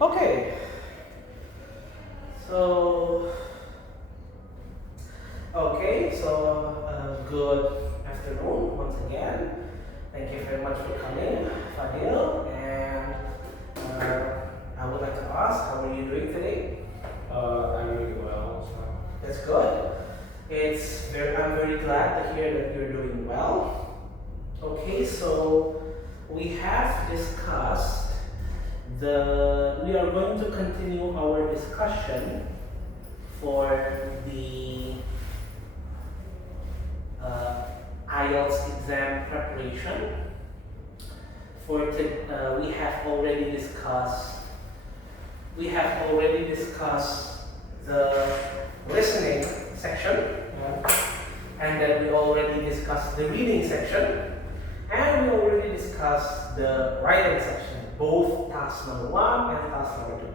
Okay, so good afternoon once again. Thank you very much for coming, Fadil. And I would like to ask, how are you doing today? I'm doing well. That's good. I'm very glad to hear that you're doing well. Okay, so we have discussed we are going to continue our discussion for the IELTS exam preparation. We have already discussed the listening section, and then we already discussed the reading section, and we already discussed the writing section, both task number 1 and task number 2.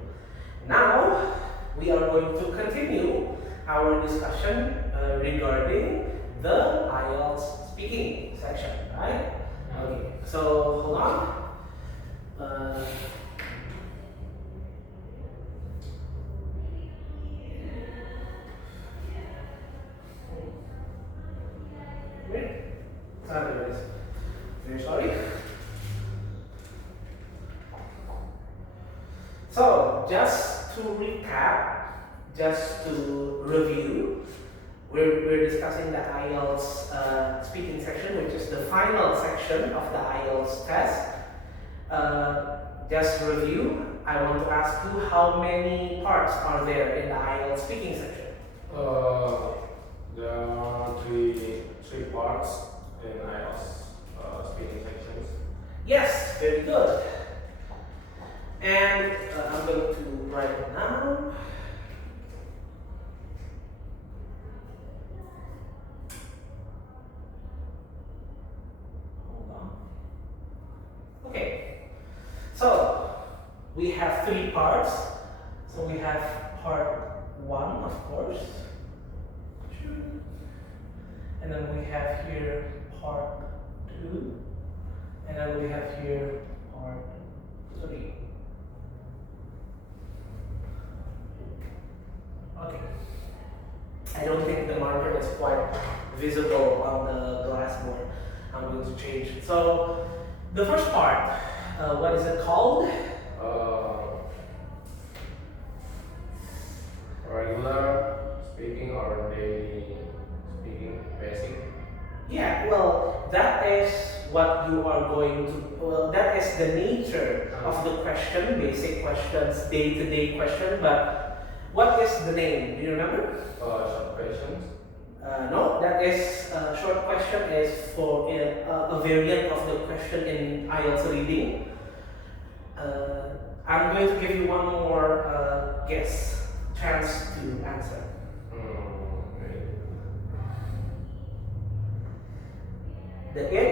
Now we are going to continue our discussion regarding the IELTS speaking section, right? Okay, so hold on. Wait. Sorry guys. Very sorry. So just to recap, just to review, we're discussing the IELTS speaking section, which is the final section of the IELTS test. Just to review, I want to ask you, how many parts are there in the IELTS speaking section? There are three parts in IELTS speaking sections. Yes, very good. And I'm going to write it down. Hold on. Okay. So we have 3 parts. So we have part 1, of course. And then we have here part 2. And then we have here part 3. Okay. I don't think the marker is quite visible on the glass board. I'm going to change it. So the first part, what is it called? Regular speaking or daily speaking, basic. Yeah, well, that is what you are going to, that is the nature of the question, basic questions, day-to-day question, but what is the name? Do you remember? Short questions. No, that is, short question is for a variant of the question in IELTS reading. I'm going to give you one more chance to answer. Okay. The in.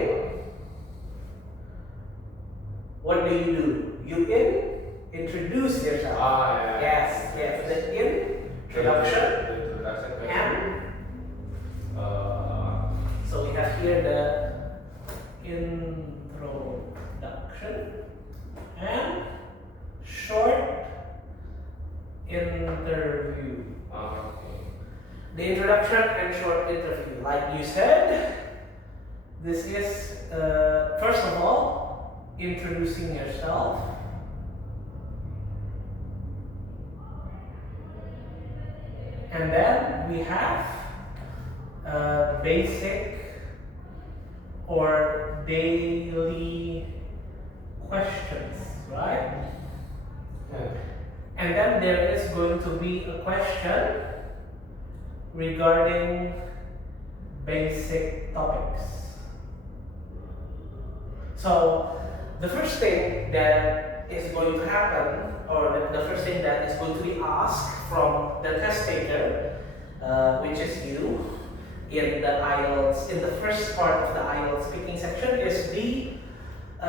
What do? You introduce yourself. Yes. The introduction. The introduction question. And so we have here the introduction and short interview. Okay. The introduction and short interview. Like you said, this is first of all introducing yourself. And then we have basic or daily questions, right? Yeah. And then there is going to be a question regarding basic topics. So the first thing that is going to happen, or the first thing that is going to be asked from the test taker, which is you, in the first part of the IELTS speaking section, is the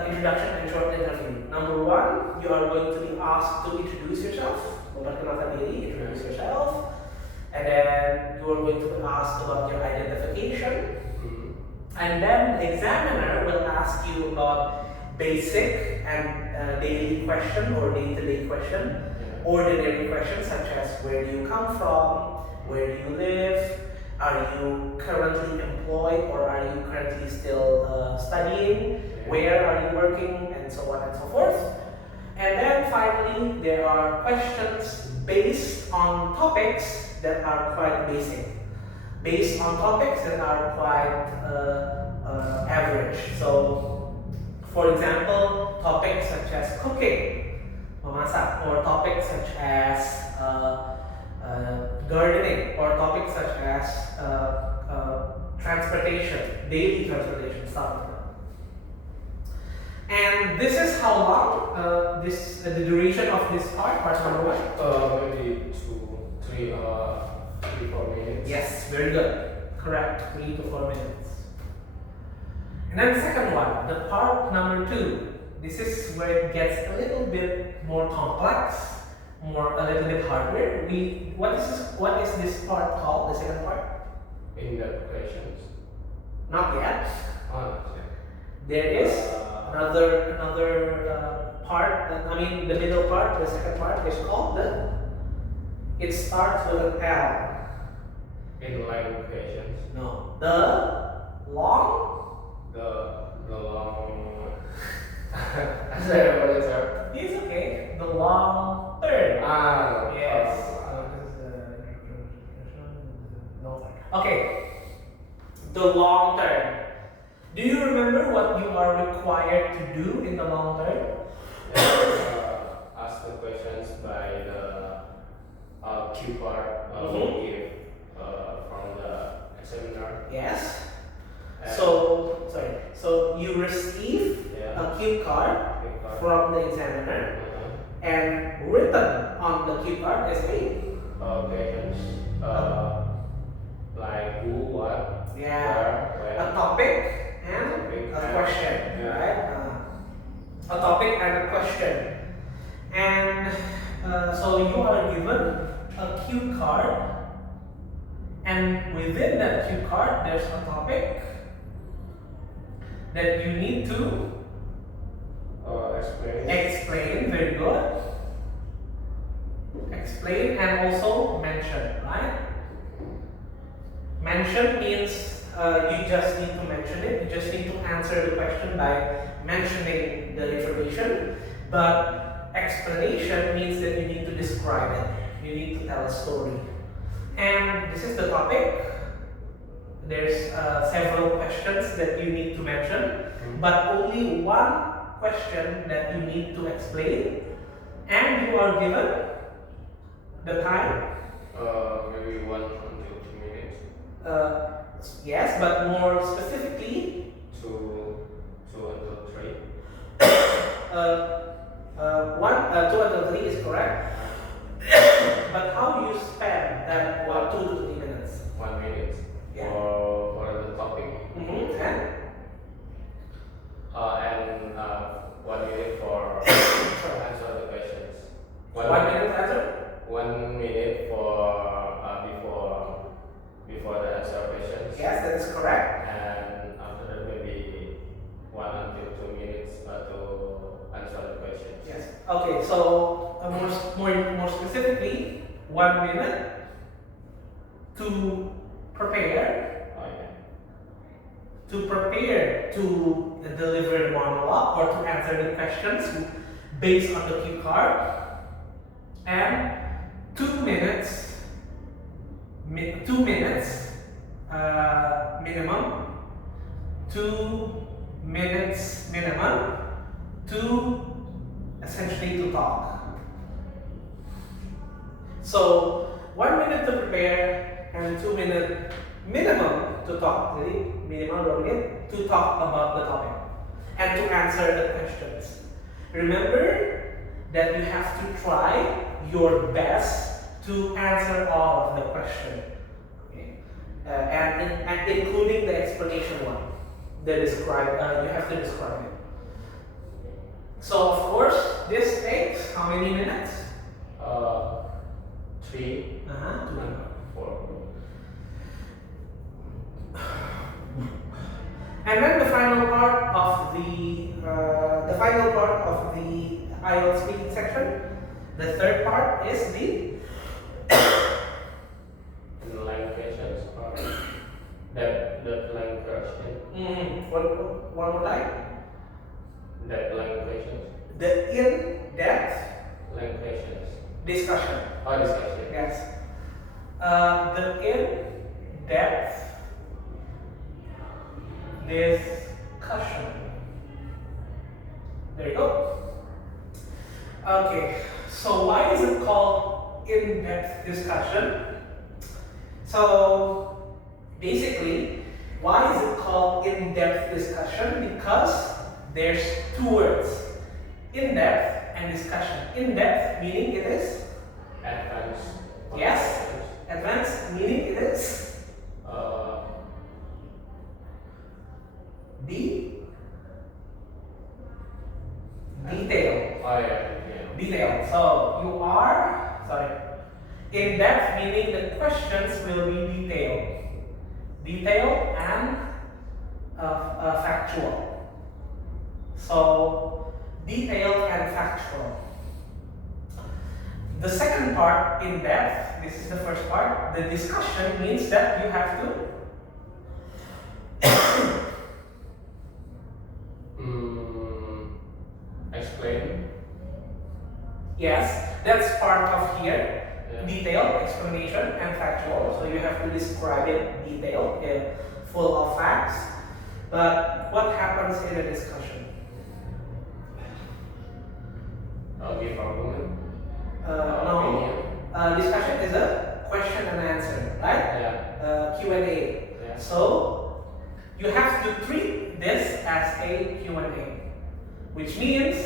introduction and short interview. Number 1, you are going to be asked to introduce yourself. Memperkenalkan diri, introduce yourself. And then you are going to be asked about your identification. And then the examiner will ask you about basic and daily question or day-to-day question, ordinary questions such as where do you come from, where do you live, are you currently employed or are you currently still studying, where are you working, and so on and so forth. And then finally, there are questions based on topics that are quite basic, based on topics that are quite average. So, for example, topics such as cooking, memasak, or topics such as gardening, or topics such as transportation, daily transportation, stuff like that. And this is how long the duration of this part number 1? Maybe 3 or 4 minutes. Yes, very good. Correct, 3 to 4 minutes. And then the second one, the part number 2. This is where it gets a little bit more complex, a little bit harder. What is this part called? The second part? In-depth questions. Not yet. Oh, There is another part. The middle part, the second part is called it starts with an L. In-line questions. No. The long. Sorry, what is that? It's okay. The long term. Yes. Okay. The long term. Do you remember what you are required to do in the long term? Ask the questions by the cue card we give from the examiner. Yes. So you receive a cue card from the examiner, and written on the cue card is questions like who, what, where, when. a topic and a question, right? A topic and a question, and so you are given a cue card, and within that cue card there's a topic that you need to explain. Very good. Explain and also mention, right? Mention means you just need to mention it. You just need to answer the question by mentioning the information. But explanation means that you need to describe it. You need to tell a story. And this is the topic. There's several questions that you need to mention, but only one question that you need to explain, and you are given the time. Maybe 1 until 2 minutes. Yes, but more specifically, 2 until 3. 2 until 3 is correct. But how do you spend that 2 to 3 minutes? 1 minute. Yeah. For the topic. And 1 minute for answer the questions. 1 minute answer? 1 minute for before the answer questions. Yes, that is correct. And after that maybe 1 until 2 minutes to answer the questions. Yes. Okay. So more specifically, 1 minute to prepare. To prepare to deliver the monologue or to answer the questions based on the cue card, and 2 minutes minimum 2 minutes minimum to essentially to talk. So 1 minute to prepare and 2 minute minimum to talk, really minimum 1 minute to talk about the topic and to answer the questions. Remember that you have to try your best to answer all of the questions, okay? And including the explanation one, you have to describe it. So of course, this takes how many minutes? 3 and 4. And then the final part of the the final part of the IELTS speaking section. The third part is the languages or that language. one more time. That languages. The in-depth Languages. discussion. Oh, discussion. Yes. The in-depth discussion. There you go. Okay, so why is it called in-depth discussion? So basically, why is it called in-depth discussion? Because there's two words, in-depth and discussion. In-depth meaning it is? Advanced. Yes. Advanced meaning it is? Detail. Oh yeah. Detail. So you are, in depth meaning the questions will be detailed. Detailed and factual. So detailed and factual. The second part, in depth, this is the first part. The discussion means that you have to explain. Yes, that's part of here. Yeah. Detailed, explanation, and factual. So you have to describe it detailed, full of facts. But what happens in a discussion? Give argument. No. Discussion is a question and answer, right? Yeah. Q&A. Yeah. So you have to treat this as a Q&A, which means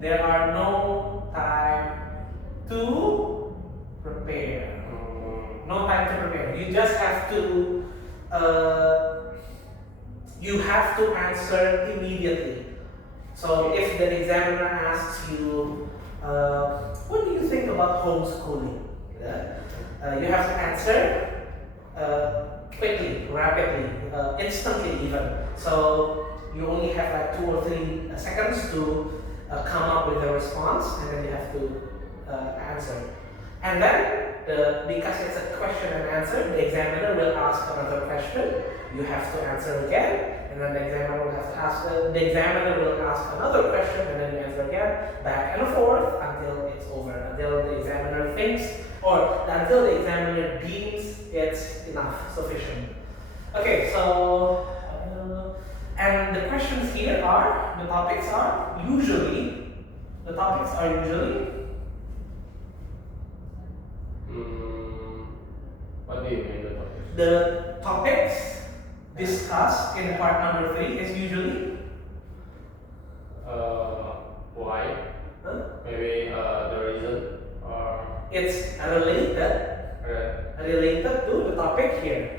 there are no time to prepare. No time to prepare. You just have to answer immediately. So if the examiner asks you, what do you think about homeschooling? You have to answer quickly, rapidly, instantly even. So you only have like 2 or 3 seconds to come up with a response, and then you have to answer. And then, because it's a question and answer, the examiner will ask another question. You have to answer again, and then the examiner will have to ask. The examiner will ask another question, and then you answer again, back and forth until it's over, until the examiner thinks, or until the examiner deems it's enough, sufficient. Okay, so and the questions here are, the topics are usually. What do you mean the topics? The topics discussed in part number 3 is usually why? Maybe the reason or it's related to the topic here.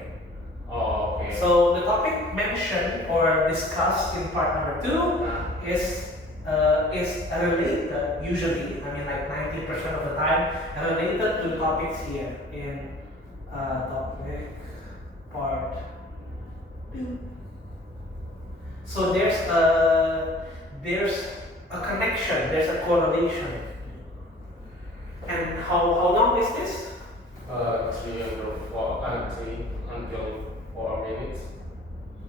Oh, okay. So the topic mentioned or discussed in part number 2 is related usually. I mean, like 90% of the time, related to the topics here in topic part 2. So there's a connection, there's a correlation. And how long is this? 3 until 4 minutes.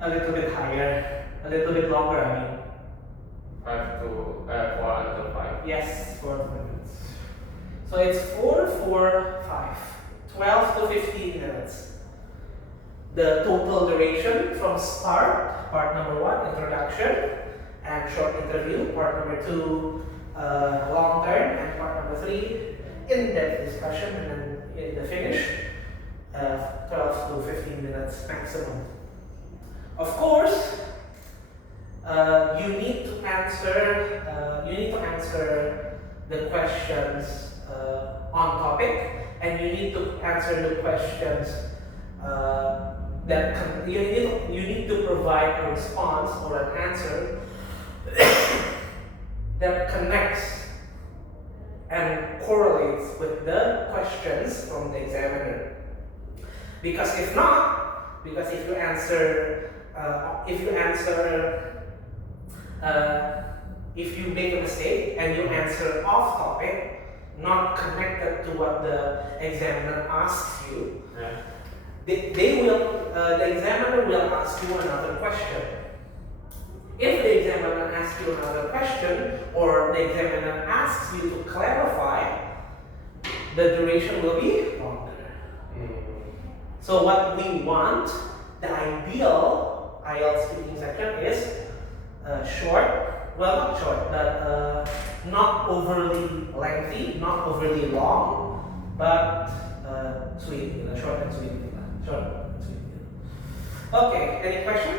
A little bit higher, a little bit longer, I mean. 4 until 5. Yes, 4 minutes. So it's 4, 4, 5. 12 to 15 minutes. The total duration from start, part number 1, introduction, and short interview, part number 2, long term, and part number 3, in-depth discussion, and then in the finish, 12 to 15 minutes maximum. Of course, you need to answer the questions on topic, and you need to answer the questions you need to provide a response or an answer that connects and correlates with the questions from the examiner. Because if not, if you answer if you make a mistake and you answer off topic, not connected to what the examiner asks you, Yeah. the examiner will ask you another question. If the examiner asks you another question, or the examiner asks you to clarify, the duration will be longer. So what we want, the ideal IELTS speaking section is short, well not short, but not overly lengthy, not overly long, but sweet, short and sweet. Short and sweet. Okay, any question?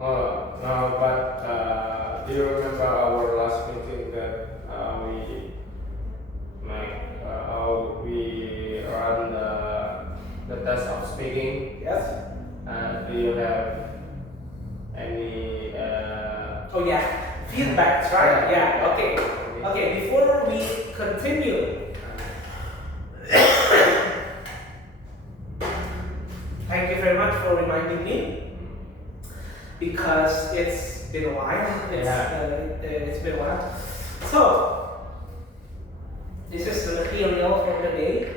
No, but do you remember our last meeting that we run the test of speaking? Yes. Do you have any? Oh yeah, feedbacks, right? Yeah. Okay. Okay. Before we continue, thank you very much for reminding me, because it's been a while. It's been a while. So this is the material for today.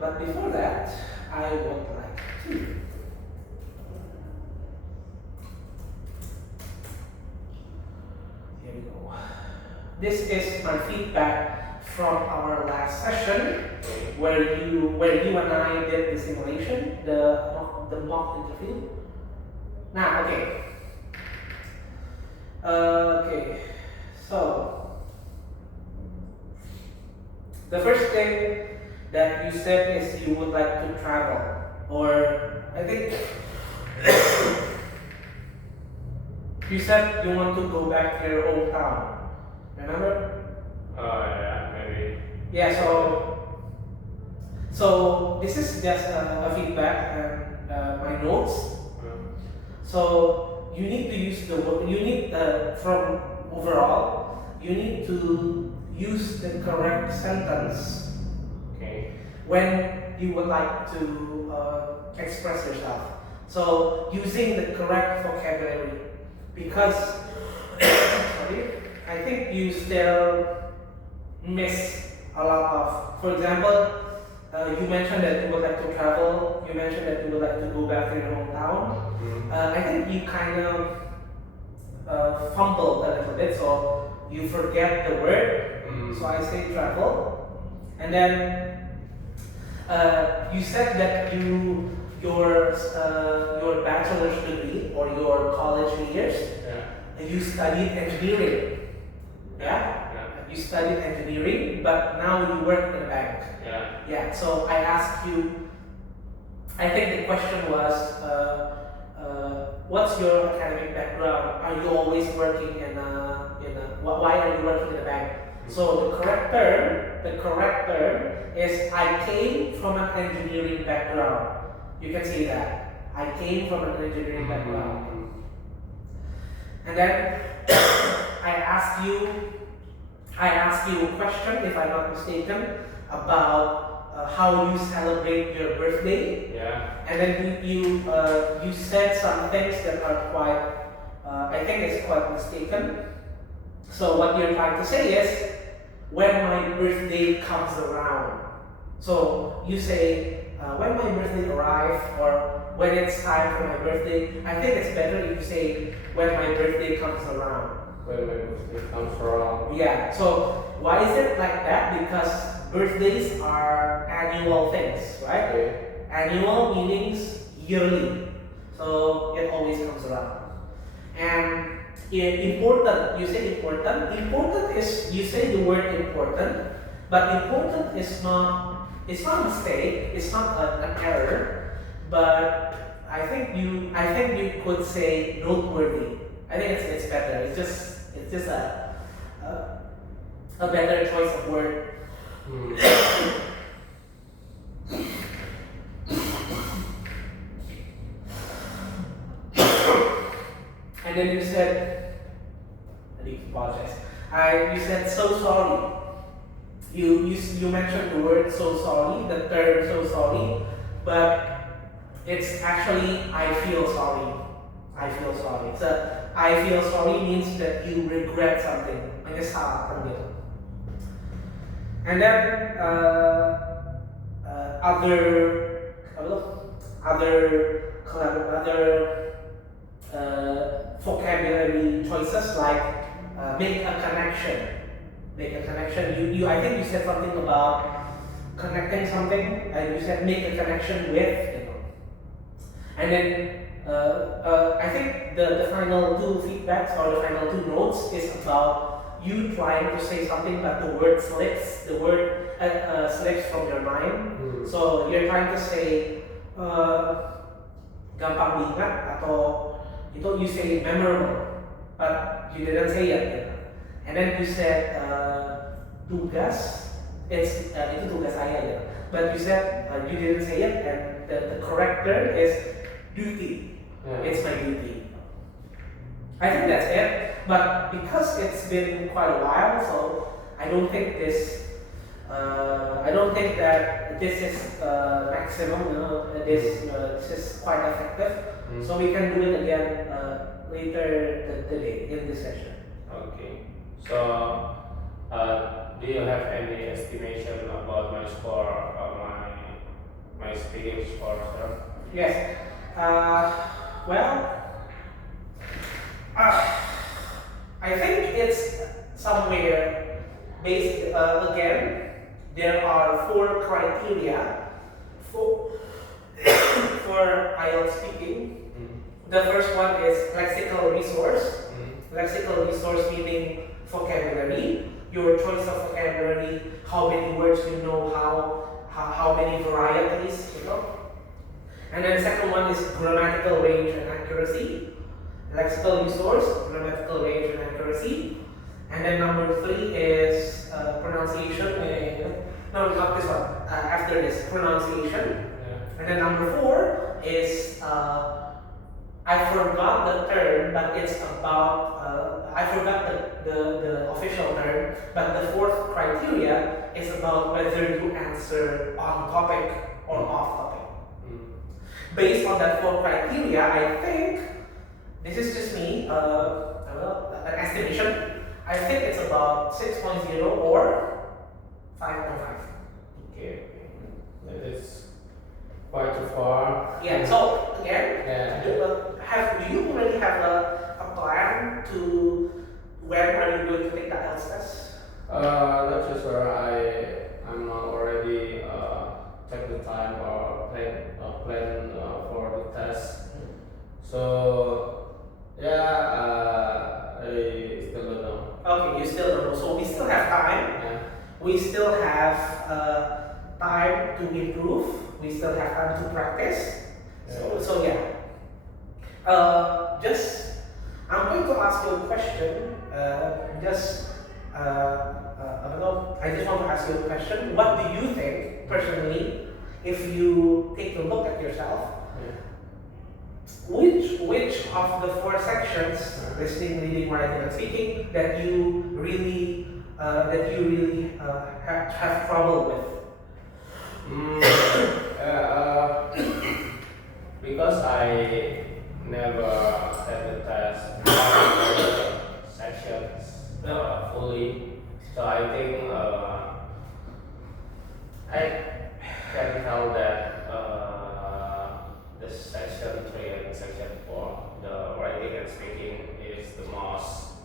But before that, I would like to here we go. This is my feedback from our last session, where you and I did the simulation, the mock interview. Now, okay, so the first thing that you said is you would like to travel, or I think you said you want to go back to your hometown. Remember? Yeah, maybe. Yeah. So this is just a feedback and my notes. So you need to use the word. You need from overall. You need to use the correct sentence when you would like to express yourself. So using the correct vocabulary, because sorry, I think you still miss a lot of. For example, you mentioned that you would like to travel. You mentioned that you would like to go back to your hometown. I think you kind of fumbled a little bit, so you forget the word. So I say travel, and then you said that your bachelor's degree or your college years, you studied engineering. Yeah? You studied engineering, but now you work in a bank. Yeah. So I asked you. I think the question was, what's your academic background? Are you always working in a? Why are you working in a bank? So the correct term is I came from an engineering background. You can see that. I came from an engineering background. And then I asked you a question, if I'm not mistaken, about how you celebrate your birthday. Yeah. And then you said some things that are quite, I think it's quite mistaken. So what you're trying to say is, when my birthday comes around. So you say, when my birthday arrives, or when it's time for my birthday. I think it's better if you say, when my birthday comes around. When my birthday comes around. Yeah, so why is it like that? Because birthdays are annual things, right? Okay. Annual meanings yearly. So it always comes around. And important, you say important. Important is, you say the word important, but important is not, it's not a mistake, it's not an error, but I think you could say noteworthy. I think it's better. It's just a better choice of word. And then you said, I need to apologize. You said so sorry. You mentioned the word so sorry, the term so sorry, but it's actually I feel sorry. I feel sorry. It's a I feel sorry means that you regret something. Menyesal gitu. And then other vocabulary choices like make a connection. Make a connection. You I think you said something about connecting something, and you said make a connection with. And then I think the final two feedbacks or the final two notes is about you trying to say something but the word slips. The word slips from your mind. So you're trying to say gampang diingat atau itu you say memorable, but you didn't say it. And then you said tugas. Itu tugas saya ya. But you said you didn't say it, and the correct term is duty. It's my duty. I think that's it. But because it's been quite a while, so I don't think this. I don't think that this is maximum. This is quite effective. So we can do it again later today in this session. Okay. So, do you have any estimation about my score, my speaking score, sir? Yes. Well, I think it's somewhere based, again, there are 4 criteria for IELTS speaking. The first one is lexical resource. Lexical resource meaning vocabulary, your choice of vocabulary, how many words you know, how many varieties, And then second one is grammatical range and accuracy. Lexical resource, grammatical range and accuracy. And then number 3 is pronunciation. No, not this one. After this, pronunciation. And then number 4 is I forgot the term, but it's about I forgot the official term. But the 4th criteria is about whether you answer on topic or off topic. Based on that 4 criteria, I think this is just me, an estimation. I think it's about 6.0 or 5.5. Okay, that is quite too far. Yeah. So again, do you already have a plan to when are you going to take the IELTS test? Not sure, sir. I'm not already take the time or plan for the test. So yeah, I still don't know. Okay, you still don't know. So we still have time. Yeah. We still have time to improve. We still have time to practice. So yeah. I'm going to ask you a question. I just want to ask you a question. What do you think personally, if you take a look at yourself? Which of the 4 sections, listening, reading, writing, and speaking, that you really have trouble with? Because I never had the test sections fully, so I think I can tell that the section 3 and section 4, the writing and speaking, is the most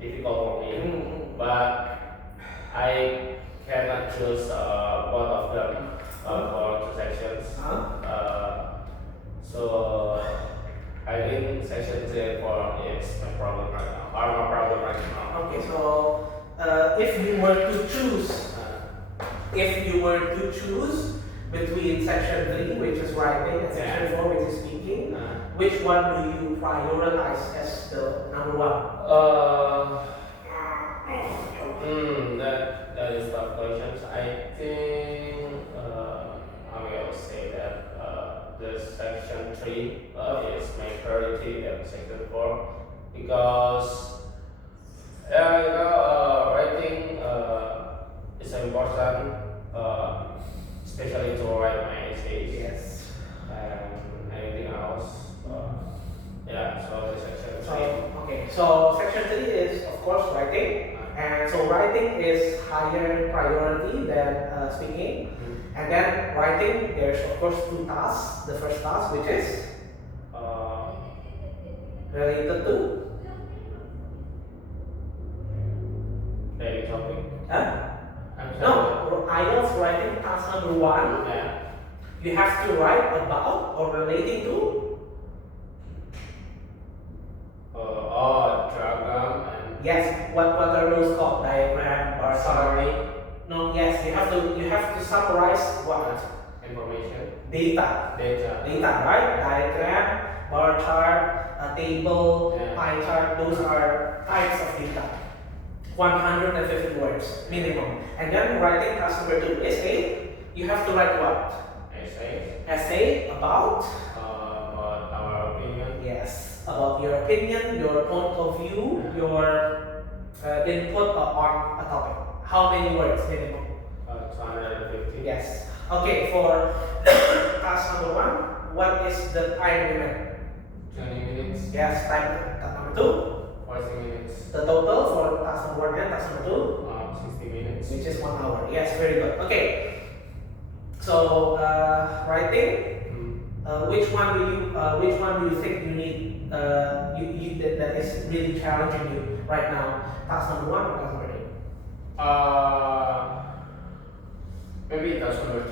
difficult for me. But I cannot choose both of them for 2 sections. So I think section 3 and 4 is my problem right now. My problem right now. Okay, so if you were to choose between section 3, which is writing, and section 4, which is speaking, which one do you prioritize as the number 1? That is tough questions. I think I will say that the section 3 is my priority than section 4 because writing is important, especially to write my essays. Yes. And anything else. So so section 3 is of course writing, and so writing is higher priority than speaking. And then writing, there's of course 2 tasks. The first task, which is related to daily topic. huh? I'm sorry. No, IELTS writing task number 1. Yeah. You have to write about or relating to. Diagram and Yes, what are those called? Diagram or summary? summary No, yes, you have to summarize what? information, Data. data. Right? Diagram, bar chart, a table, Yeah. pie chart, those are types of data. 150 words minimum. And then writing task number 2, essay. You have to write what? Essay about? About our opinion. Yes, about your opinion, your point of view, your input on a topic. How many words minimum? 250. Yes. Okay, for task number 1, what is the time limit? 20 minutes. Yes, time number 2. 40 minutes. The total for task number 1 and task number 2, 60 minutes. which is 1 hour. Yes, very good. Okay. So writing. Which one do you think you need? That is really challenging you right now. Task number 1 or task number 2? Maybe that's number 2.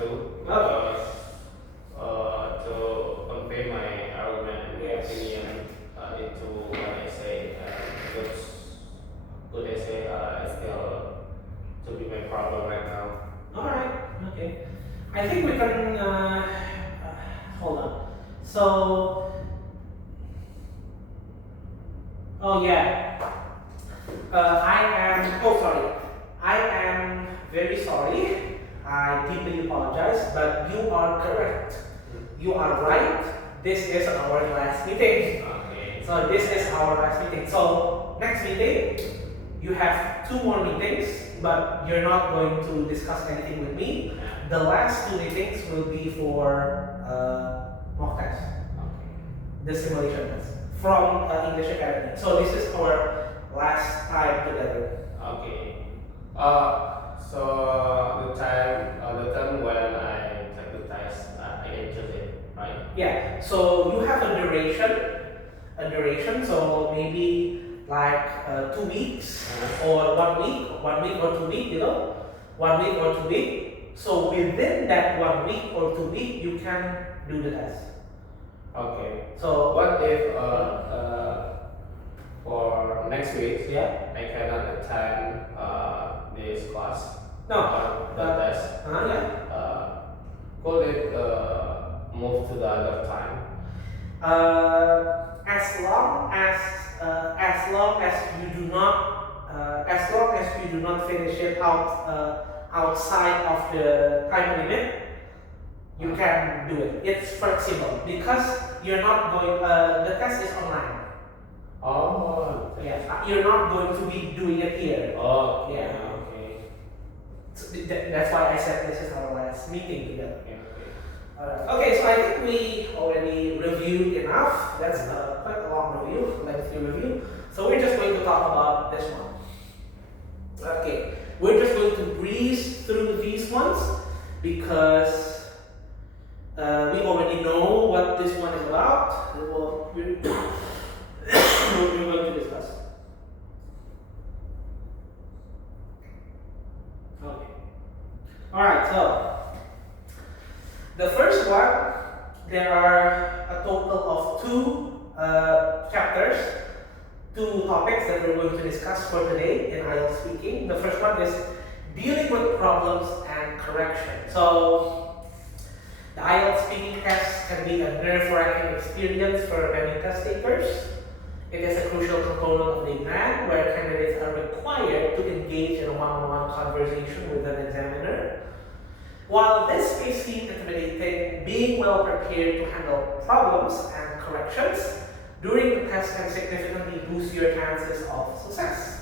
Okay. To convey my argument and Yes. opinion into an essay, and good essay still to be my problem right now. All right. Okay. I think we can hold on. So, oh yeah. I am very sorry. I deeply apologize, but you are correct. You are right. This is our last meeting. Okay. So this is our last meeting. So next meeting, you have 2 more meetings, but you're not going to discuss anything with me. The last 2 meetings will be for mock test, the simulation test from English Academy. So this is our last time together. Okay. So the time when I take the test, I can choose it, right? Yeah. So you have a duration. So maybe like 2 weeks or 1 week, 1 week or 2 weeks. 1 week or 2 weeks. So within that 1 week or 2 weeks, you can do the test. Okay. So What if for next week yeah. I cannot attend this class? No. The test. Yeah. Could it move to the other time? As long as you do not finish it outside of the time limit, you can do it. It's flexible because you're not going. The test is online. Oh. Yes, you're not going to be doing it here. Oh. Yeah. Okay. So that's why I said this is our last meeting together. Okay. Okay, so I think we already reviewed enough. That's quite a long review, lengthy review. So we're just going to talk about this one. Okay, we're just going to breeze through these ones because we already know what this one is about. We're going to discuss. Okay. All right. So the first one, there are a total of 2 chapters, 2 topics that we're going to discuss for today in IELTS speaking. The first one is dealing with problems and correction. So the IELTS speaking test can be a nerve-wracking experience for many test takers. It is a crucial component of the exam where candidates are required to engage in a one-on-one conversation with an examiner. While this may seem intimidating, being well prepared to handle problems and corrections during the test can significantly boost your chances of success.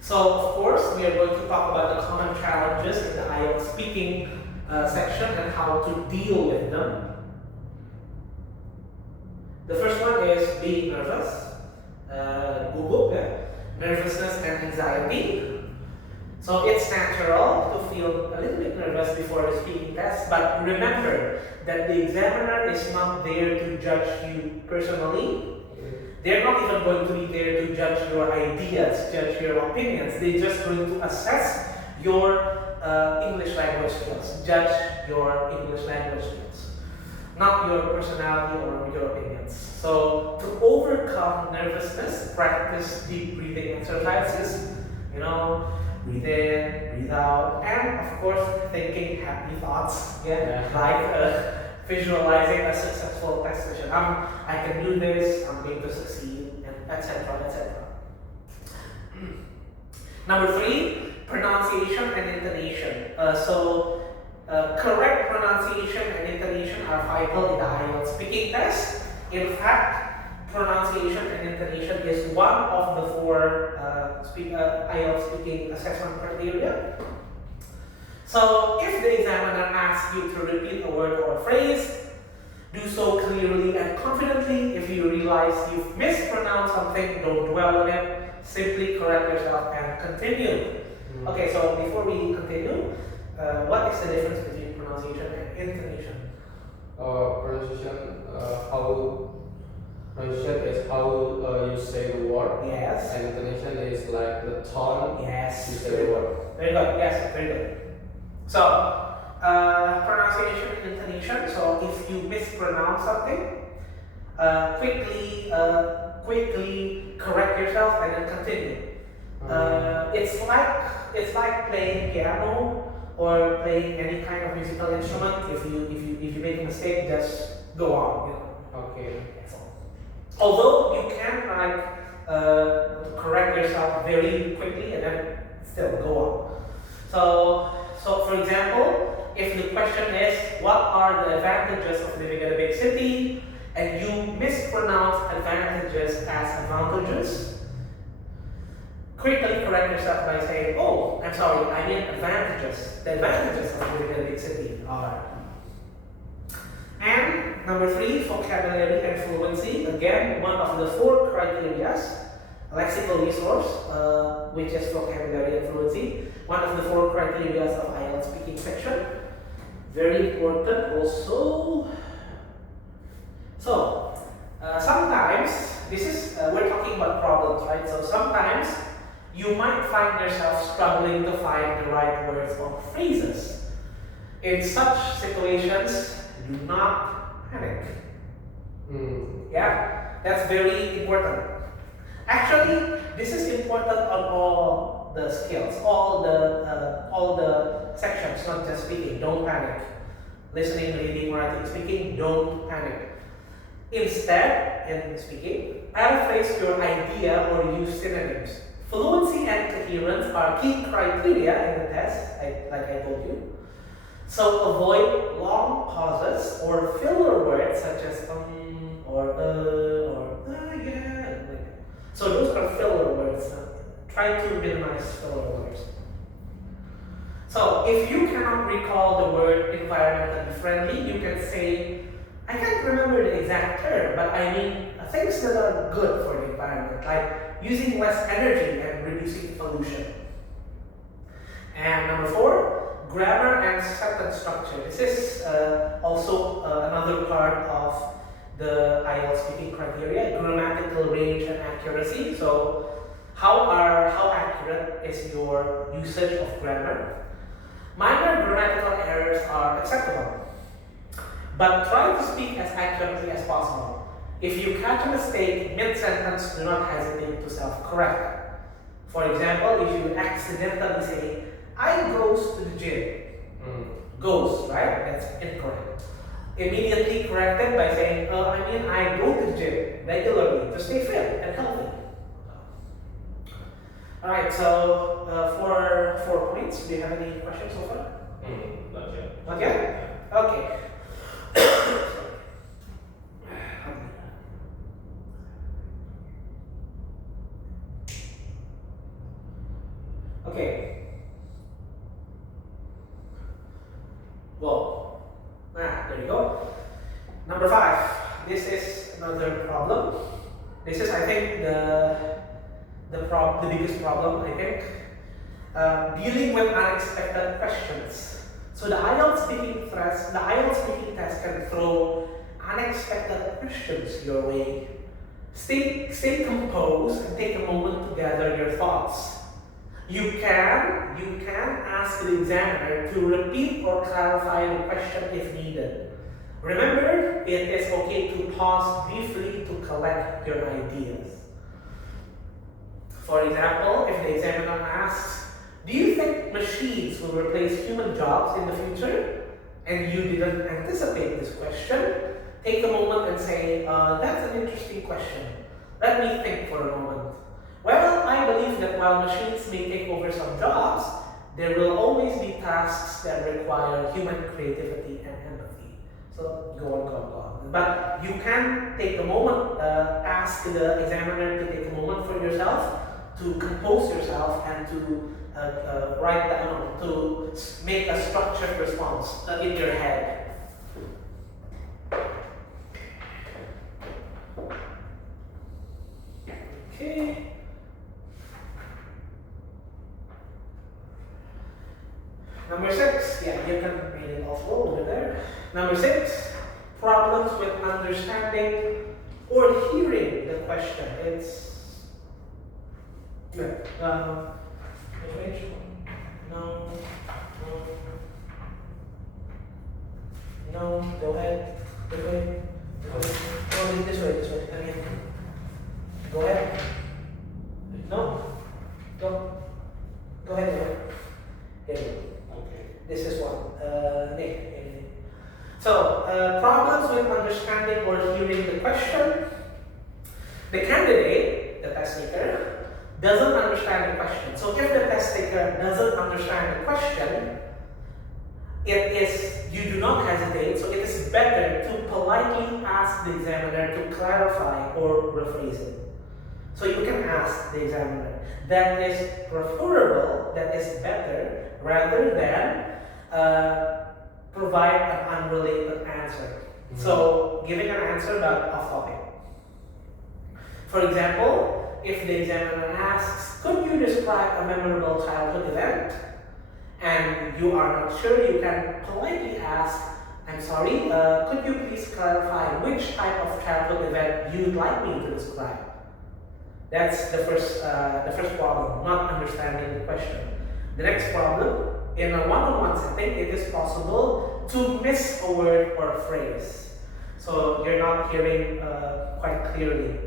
So, of course, we are going to talk about the common challenges in the IELTS speaking section and how to deal with them. The first one is being nervous. anxiety. So it's natural to feel a little bit nervous before a speaking test, but remember that the examiner is not there to judge you personally. They're not even going to be there to judge your ideas, judge your opinions. They're just going to assess your English language skills, judge your English language skills, not your personality or your opinions. So to overcome nervousness, practice deep breathing exercises, breathe in, breathe out, and of course thinking happy thoughts, like visualizing a successful test session. I can do this, I'm going to succeed, and etc. etc. Number 3, pronunciation and intonation. Correct pronunciation and intonation are vital in the IELTS speaking test. In fact, pronunciation and intonation is one of the 4 IELTS speaking assessment criteria. So, if the examiner asks you to repeat a word or a phrase, do so clearly and confidently. If you realize you've mispronounced something, don't dwell on it. Simply correct yourself and continue. Okay, so before we continue, what is the difference between pronunciation and intonation? Pronunciation is how you say the word. Yes. And intonation is like the tone. Yes. You say the word. Very good. Yes, very good. So, pronunciation and intonation. So, if you mispronounce something, quickly correct yourself and then continue. It's like playing piano or playing any kind of musical instrument. If you make a mistake, just go on. Okay. That's all. Although you can correct yourself very quickly and then still go on. So for example, if the question is what are the advantages of living in a big city, and you mispronounce advantages as advantages, quickly correct yourself by saying, oh, I'm sorry, I mean advantages. The advantages of living in a big city are. And number 3, vocabulary and fluency. Again, one of the 4 criteria, lexical resource, which is vocabulary and fluency. One of the 4 criteria of IELTS speaking section. Very important also. So, sometimes, we're talking about problems, right? So sometimes you might find yourself struggling to find the right words or phrases. In such situations, do not panic. Yeah, that's very important. Actually, this is important on all the skills, all the sections, not just speaking. Don't panic. Listening, reading, writing, speaking. Don't panic. Instead, in speaking, paraphrase your idea or use synonyms. Fluency and coherence are key criteria in the test, like I told you. So avoid long pauses or filler words such as or yeah. So those are filler words. Try to minimize filler words. So if you cannot recall the word environmentally friendly, you can say, I can't remember the exact term, but I mean things that are good for the environment, like using less energy and reducing pollution. And number 4, grammar and sentence structure. This is also another part of the IELTS speaking criteria, grammatical range and accuracy. So how accurate is your usage of grammar? Minor grammatical errors are acceptable, but try to speak as accurately as possible. If you catch a mistake mid-sentence, do not hesitate to self-correct. For example, if you accidentally say, I goes to the gym. Goes, right? That's incorrect. Immediately correct it by saying, I go to the gym regularly to stay fit and healthy. Alright, so for 4 points, do you have any questions so far? Not yet. Not yet? Okay. Okay. Whoa. There you go. Number 5. This is another problem. This is, I think, the the biggest problem, I think. Dealing with unexpected questions. So the IELTS speaking test can throw unexpected questions your way. Stay composed and take a moment to gather your thoughts. You can ask the examiner to repeat or clarify the question if needed. Remember, it is okay to pause briefly to collect your ideas. For example, if the examiner asks, do you think machines will replace human jobs in the future? And you didn't anticipate this question, take a moment and say, that's an interesting question. Let me think for a moment. Well, I believe that while machines may take over some jobs, there will always be tasks that require human creativity and empathy. So go on. But you can take a moment, ask the examiner to take a moment for yourself, to compose yourself and to write down, to make a structured response in your head. Okay. Number 6, yeah, you can read it also over there. Number 6, problems with understanding or hearing the question. It's good. Which one? No, go ahead. Go this way. Again. Go ahead. No. Go ahead. Here you go. Okay. This is one. Nick. So, problems with understanding or hearing the question. The candidate, the test taker, doesn't understand the question. So, if the test taker doesn't understand the question, you do not hesitate, so it is better to politely ask the examiner to clarify or rephrase it. So you can ask the examiner. That is preferable, that is better, rather than provide an unrelated answer. So giving an answer but off topic. For example, if the examiner asks, could you describe a memorable childhood event? And you are not sure, you can politely ask, I'm sorry, could you please clarify which type of childhood event you'd like me to describe? That's the first problem, not understanding the question. The next problem, in a one-on-one setting, it is possible to miss a word or phrase. So you're not hearing quite clearly.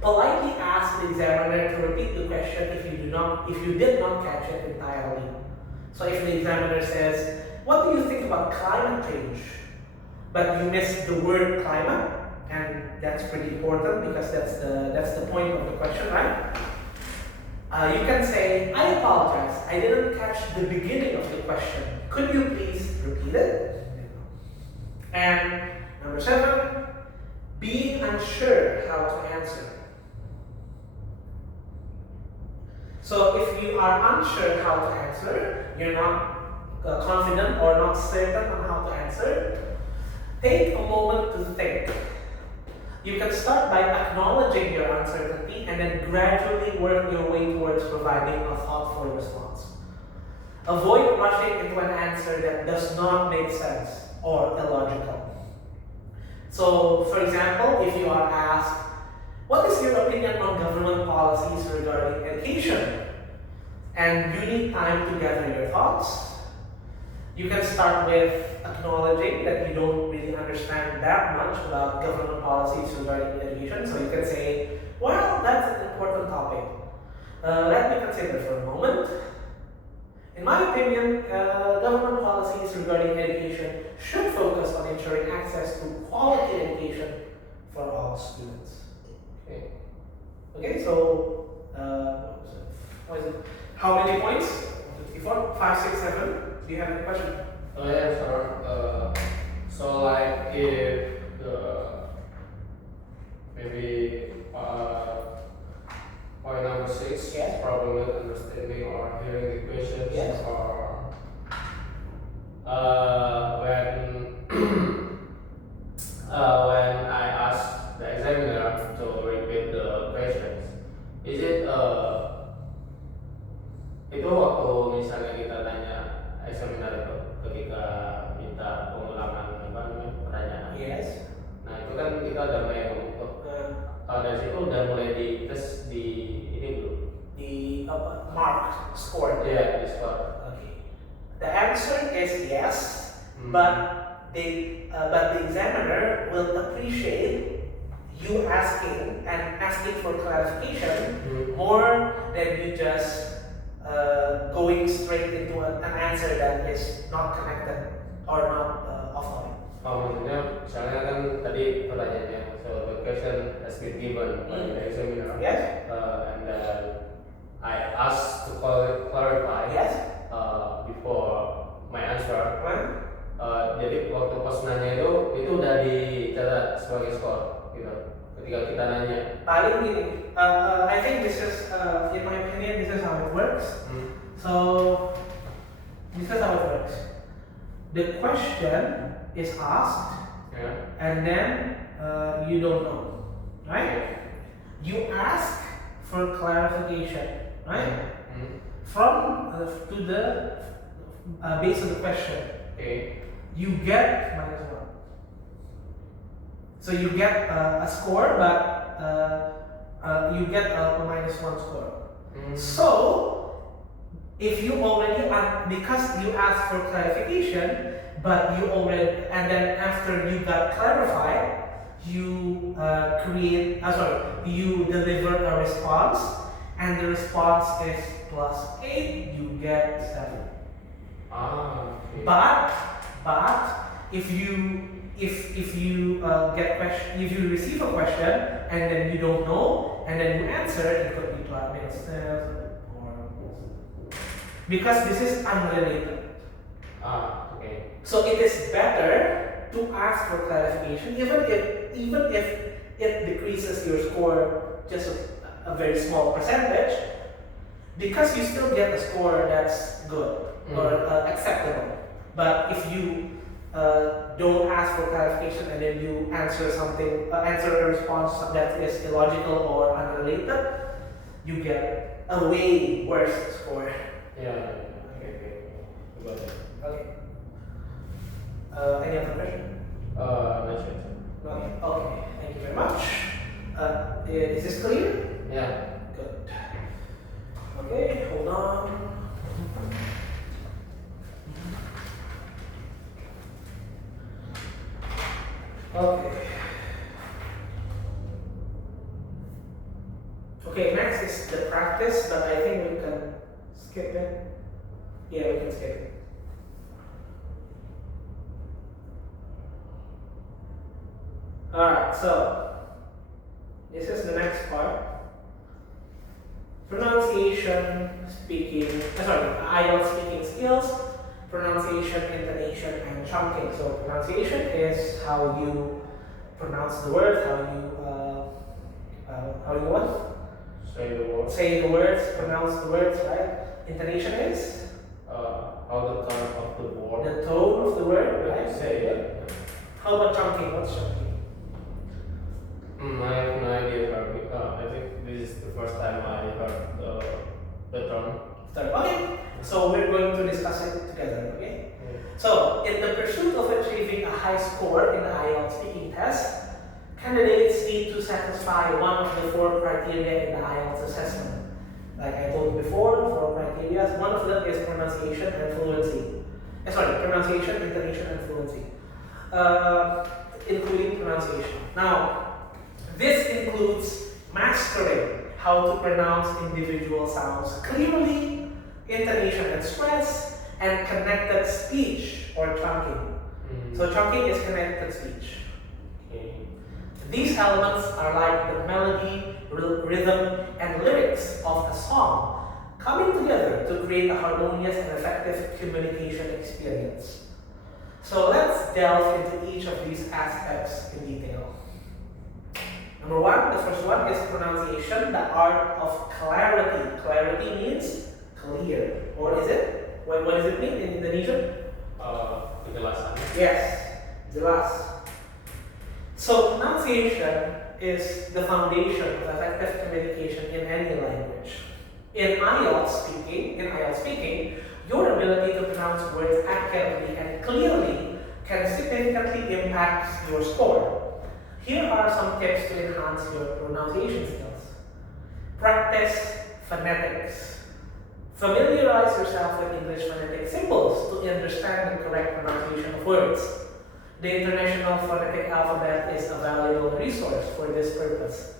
Politely ask the examiner to repeat the question if you did not catch it entirely. So if the examiner says, what do you think about climate change? But you missed the word climate, and that's pretty important because that's the point of the question, right? You can say, I apologize, I didn't catch the beginning of the question. Could you please repeat it? And number 7, being unsure how to answer. So if you are unsure how to answer, you're not confident or not certain on how to answer, take a moment to think. You can start by acknowledging your uncertainty and then gradually work your way towards providing a thoughtful response. Avoid rushing into an answer that does not make sense or illogical. So, for example, if you are asked, what is your opinion on government policies regarding education? And you need time to gather your thoughts. You can start with acknowledging that you don't really understand that much about government policies regarding education. So you can say, well, that's an important topic. Let me consider for a moment. In my opinion, government policies regarding education should focus on ensuring access to quality education for all students. Okay, so what is it? How many points? 54, 5, 6, 7. Do you have any question? Yeah, sure. So like if maybe point number 6, yes, problem with understanding or hearing the questions, yes, or when I ask the examiner to repeat the questions, is misalnya kita tanya examiner itu ketika minta pengulangan apa namanya pertanyaan. Yes. Nah itu kan kita udah mulai ngomong tuh. Dari situ udah mulai dites di ini belum? Di mark score. Iya, di score. Okay. The answer is yes, but the examiner will appreciate you asking for clarification more than you just going straight into an answer that is not connected or not off topic. Oh, maksudnya misalnya kan tadi pertanyaannya, so the question has been given by the examiner. Yes. And then I asked to clarify. Yes. Before my answer. Right. Jadi waktu pas nanya itu udah dicatat sebagai skor gitu. Ketika kita nanya. Paling gini, I think this is, in my opinion, this is how it works. So, this is how it works. The question is asked, and then you don't know, right? You ask for clarification, right? From to the based on the question, you get -1. So you get a score, but you get a -1 score. So if you already because you asked for clarification, but you already, and then after you got clarified, you you deliver a response, and the response is +8, you get 7. Okay. But if you if you receive a question and then you don't know and then you answer, it could be -7 or because this is unrelated. Okay. So it is better to ask for clarification, even if it decreases your score just a very small percentage, because you still get a score that's good or acceptable. But if you don't ask for clarification and then you answer a response that is illogical or unrelated, you get a way worse score. Yeah. Okay. Any other question? Not sure. Okay, thank you very much. Is this clear? Yeah. Good. Okay, hold on. Okay. Okay, next is the practice, but I think we can skip it. Yeah, we can skip it. Alright, so this is the next part. Pronunciation, IELTS speaking skills, pronunciation, intonation, and chunking. So pronunciation is how you pronounce the word, how you what? Say the words, pronounce the words, right? Intonation is? How the tone of the word. The tone of the word, right? Say it. How about chunking? What's chunking? I have no idea. I think this is the first time I heard the term. Okay, so we're going to discuss it together, okay? So, in the pursuit of achieving a high score in the IELTS speaking test, candidates need to satisfy one of the 4 criteria in the IELTS assessment. Like I told you before, 4 criteria. One of them is pronunciation and fluency. Pronunciation, intonation, and fluency. Including pronunciation. Now, this includes mastering how to pronounce individual sounds clearly, intonation and stress, and connected speech or chunking. So chunking is connected speech. These elements are like the melody, rhythm, and lyrics of a song coming together to create a harmonious and effective communication experience. So let's delve into each of these aspects in detail. Number 1, the first one is pronunciation, the art of clarity. Clarity means clear, or is it? What does it mean in Indonesian? Kejelasan. Yes, jelas. So pronunciation is the foundation of effective communication in any language. In IELTS speaking, your ability to pronounce words accurately and clearly can significantly impact your score. Here are some tips to enhance your pronunciation skills. Practice phonetics. Familiarize yourself with English phonetic symbols to understand the correct pronunciation of words. The International Phonetic Alphabet is a valuable resource for this purpose.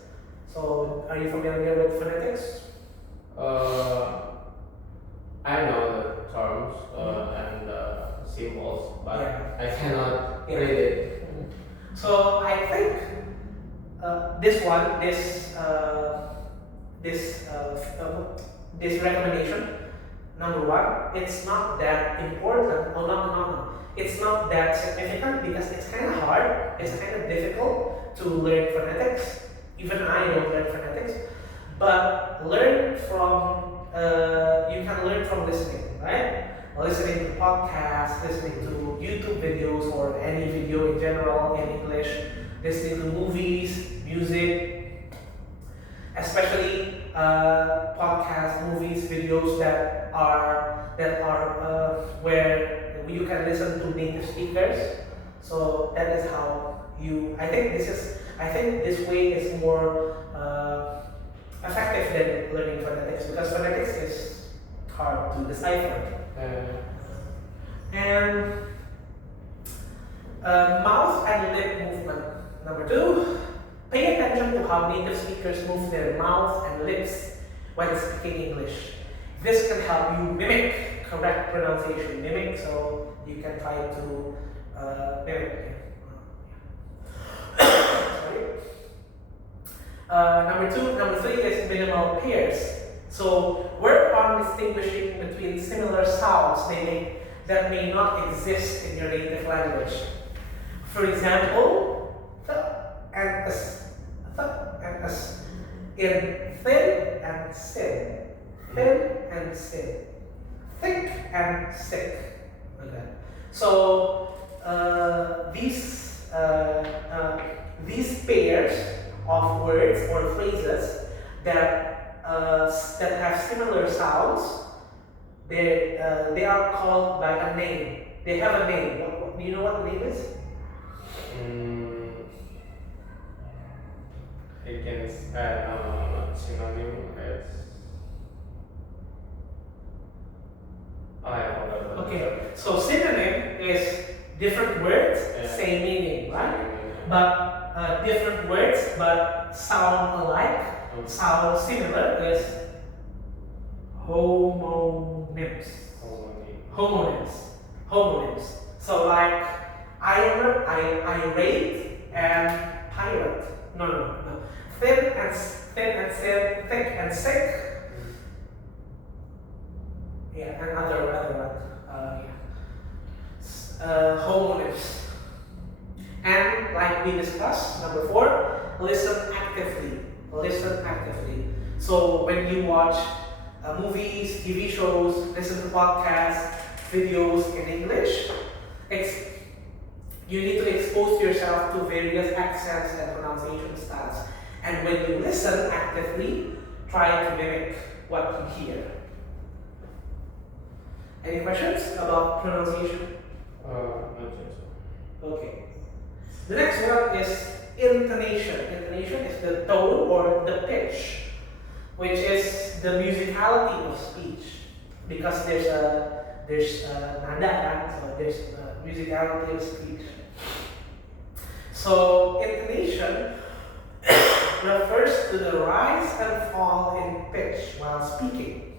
So, are you familiar with phonetics? I know the terms and symbols, but Yeah. I cannot Yeah. read it. So I think this recommendation, number one, it's not that important. Oh no. It's not that significant because it's kind of hard. It's kind of difficult to learn phonetics. Even I don't learn phonetics, but you can learn from listening, right? Listening to podcasts, listening to YouTube videos or any video in general in English, listening to movies, music, especially podcasts, movies, videos that are where you can listen to native speakers. So that is how you. I think this way is more effective than learning phonetics because phonetics is hard to decipher. And mouth and lip movement. Number two, pay attention to how native speakers move their mouth and lips when speaking English. This can help you mimic correct pronunciation. Mimic, so you can try to mimic. Sorry. Number three is minimal pairs. So work on distinguishing between similar sounds that may not exist in your native language. For example, th and s, in thin and thin, thin and thin, thick and sick. Okay. So these pairs of words or phrases that have similar sounds, they are called by a name. They have a name. Do you know what the name is? It can synonym as. I forgot. Okay, so synonym is different words, same meaning, right? But different words but sound alike, sound similar is homonyms. Homonyms. So like irate and pirate. No. Thin and thin, thick and sick. Yeah, and other homonyms. And like we discussed, number four, listen actively. Listen actively. So when you watch movies, TV shows, listen to podcasts, videos in English, you need to expose yourself to various accents and pronunciation styles. And when you listen actively, try to mimic what you hear. Any questions about pronunciation? Okay. The next one is intonation. Intonation is the tone or the pitch, which is the musicality of speech. Because there's nada, right? So there's musicality of speech. So intonation refers to the rise and fall in pitch while speaking,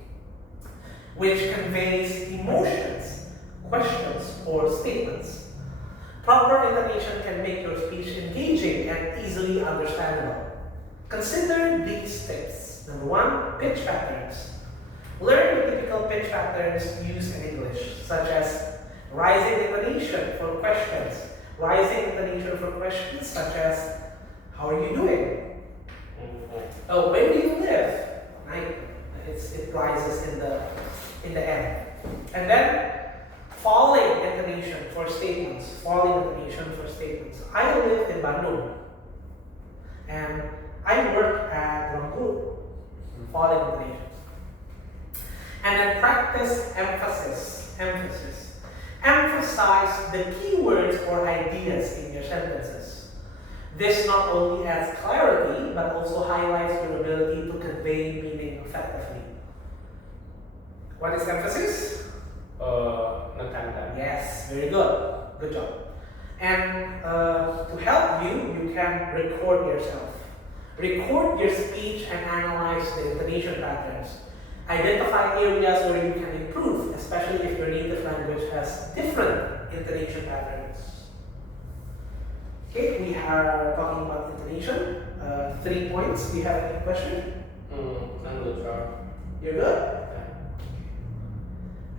which conveys emotions, questions, or statements. Proper intonation can make your speech engaging and easily understandable. Consider these tips. Number one, pitch patterns. Learn the typical pitch patterns used in English, such as rising intonation for questions. Rising intonation for questions such as, how are you doing? Oh, where do you live? Right? It rises in the end. And then falling intonation for statements. Falling intonation for statements. I live in Bandung. And I work at Rangkut. Falling intonation. And then practice emphasis. Emphasize the keywords or ideas in your sentences. This not only adds clarity, but also highlights your ability to convey meaning effectively. What is emphasis? Menekankan. Yes, very good. Good job. And to help you, you can record yourself. Record your speech and analyze the intonation patterns. Identify areas where you can improve, especially if your native language has different intonation patterns. Okay, we are talking about intonation. 3 points. Do you have any question? I'm good, sir. You're good?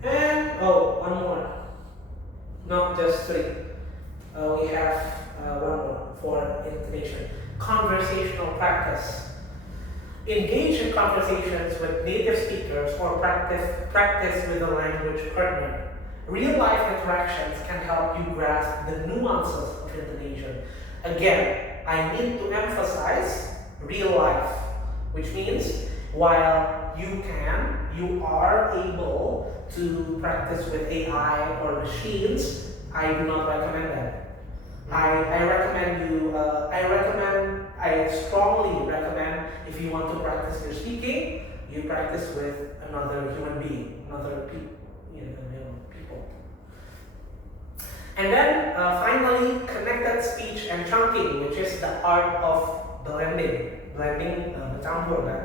And, one more. Not just 3. We have one more for intonation. Conversational practice. Engage in conversations with native speakers or practice with a language partner. Real-life interactions can help you grasp the nuances of intonation. Again, I need to emphasize real life, which means while you are able to practice with AI or machines, I do not recommend that. I strongly recommend, if you want to practice your speaking, you practice with another human being, people. And then finally, connected speech and chunking, which is the art of blending bercampur kan.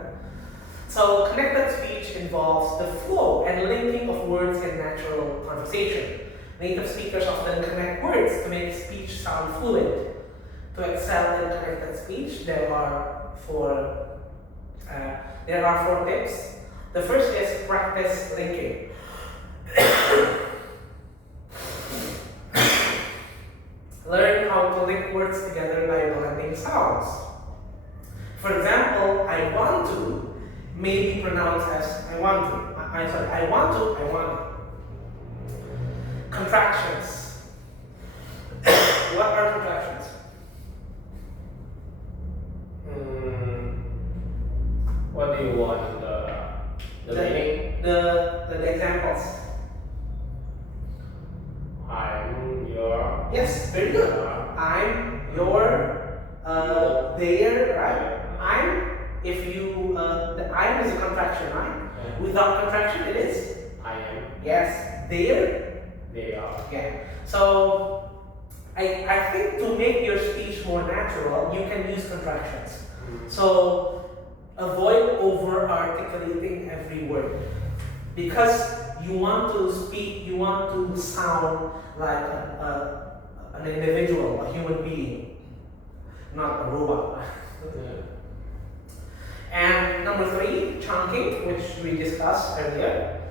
So connected speech involves the flow and linking of words in natural conversation. Native speakers often connect words to make speech sound fluid. To excel in connected speech, there are four tips. The first is practice linking. Learn how to link words together by blending sounds. For example, I want to may be pronounced as I want to. I want to. Contractions. What are contractions? What do you want? The meaning? The examples. I'm your. Yes, very good. I'm your. There, right? I'm. If you the I'm is a contraction, right? Yeah. Without contraction, it is. I am. Yes, there. They are. Yeah. So I think to make your speech more natural, you can use contractions. So avoid over articulating every word, because you want to speak, you want to sound like an individual, a human being, not a robot. And number 3, chunking, which we discussed earlier.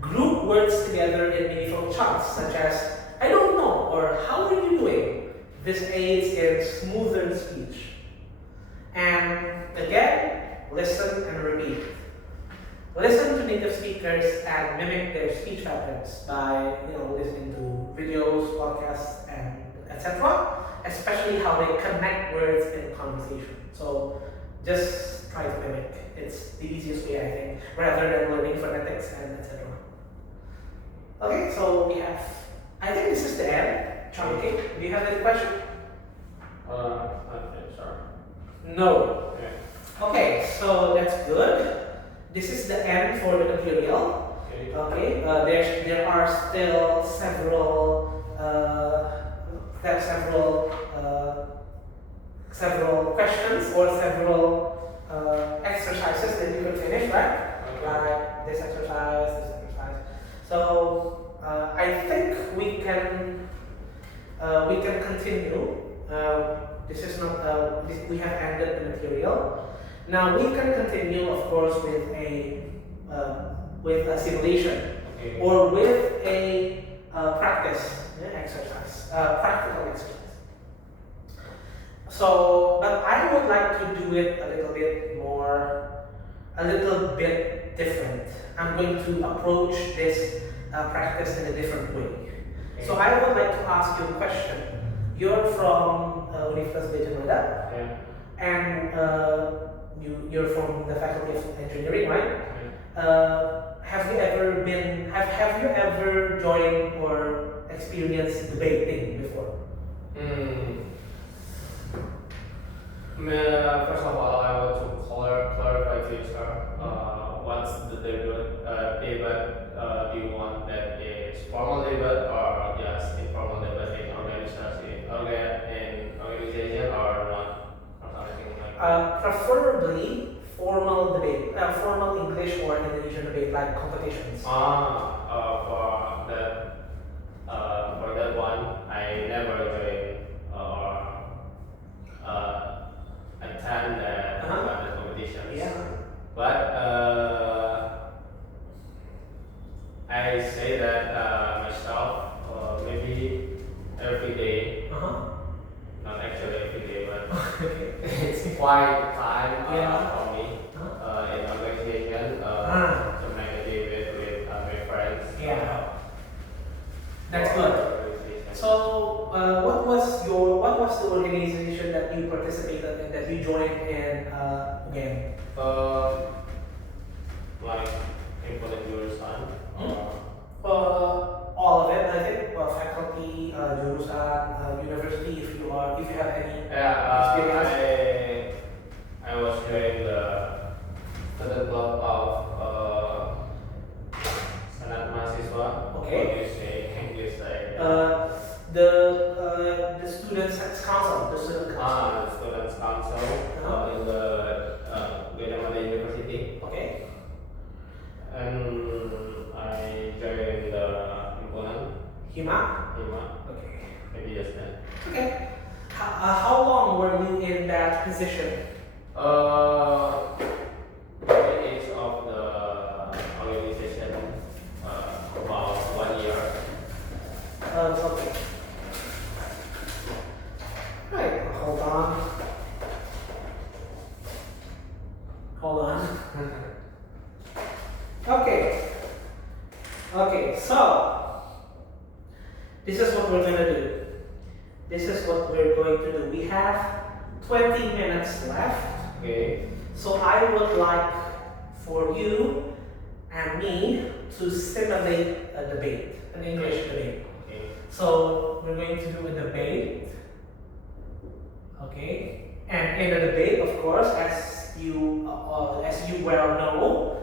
Group words together in meaningful chunks, such as I don't know or how are you doing. This aids in smoother speech. And again, listen and repeat. Listen to native speakers and mimic their speech patterns by listening to videos, podcasts, and etc. Especially how they connect words in conversation. So just try to mimic. It's the easiest way, I think, rather than learning phonetics and etc. Okay, so we have. I think this is the end. Chunking. Do you have any question? Sorry. No. Okay. Okay, so that's good. This is the end for the material. Okay. There are still several questions or several exercises that you can finish, right? Okay. Like this exercise. So I think we can continue. This is not. We have ended the material. Now we can continue, of course, with a simulation or with a practice exercise, practical exercise. So, but I would like to do it a little bit different. I'm going to approach this practice in a different way. So I would like to ask you a question. You're from Universitas Gadjah Mada, and you're from the Faculty of Engineering, right? Have you ever have you ever joined or experienced debating before? First of all, I want to clarify to you, sir. What's the debate? Do you want that is formal debate or just informal debate in organization, or not, or something like that? Preferably formal debate, formal English or Indonesian debate like competitions. For that one, I never joined or attend the competitions. Yeah. But I say that myself, maybe every day, not actually every day, but it's quite time for me in organization to make a debate with my friends. Yeah. That's good. So, what was the organization that you participated in, that you joined in again? Like important jurusan. All of it, I think. Faculty, jurusan, university. If you have any experience. I was doing the student club of Senat Mahasiswa. Okay. What do you say? English like. The students' council, the student council. The students' council in the Kebayoran University. Okay. And I joined the himpunan. Hima. Okay. Maybe just that. Okay. How long were you in that position? The age of the organization, about 1 year. Okay. Right. Hold on. Okay. So this is what we're gonna do. We have 20 minutes left. Okay. So I would like for you and me to simulate a debate, an English debate. Okay. So we're going to do a debate. Okay. And in a debate, of course, as you well know,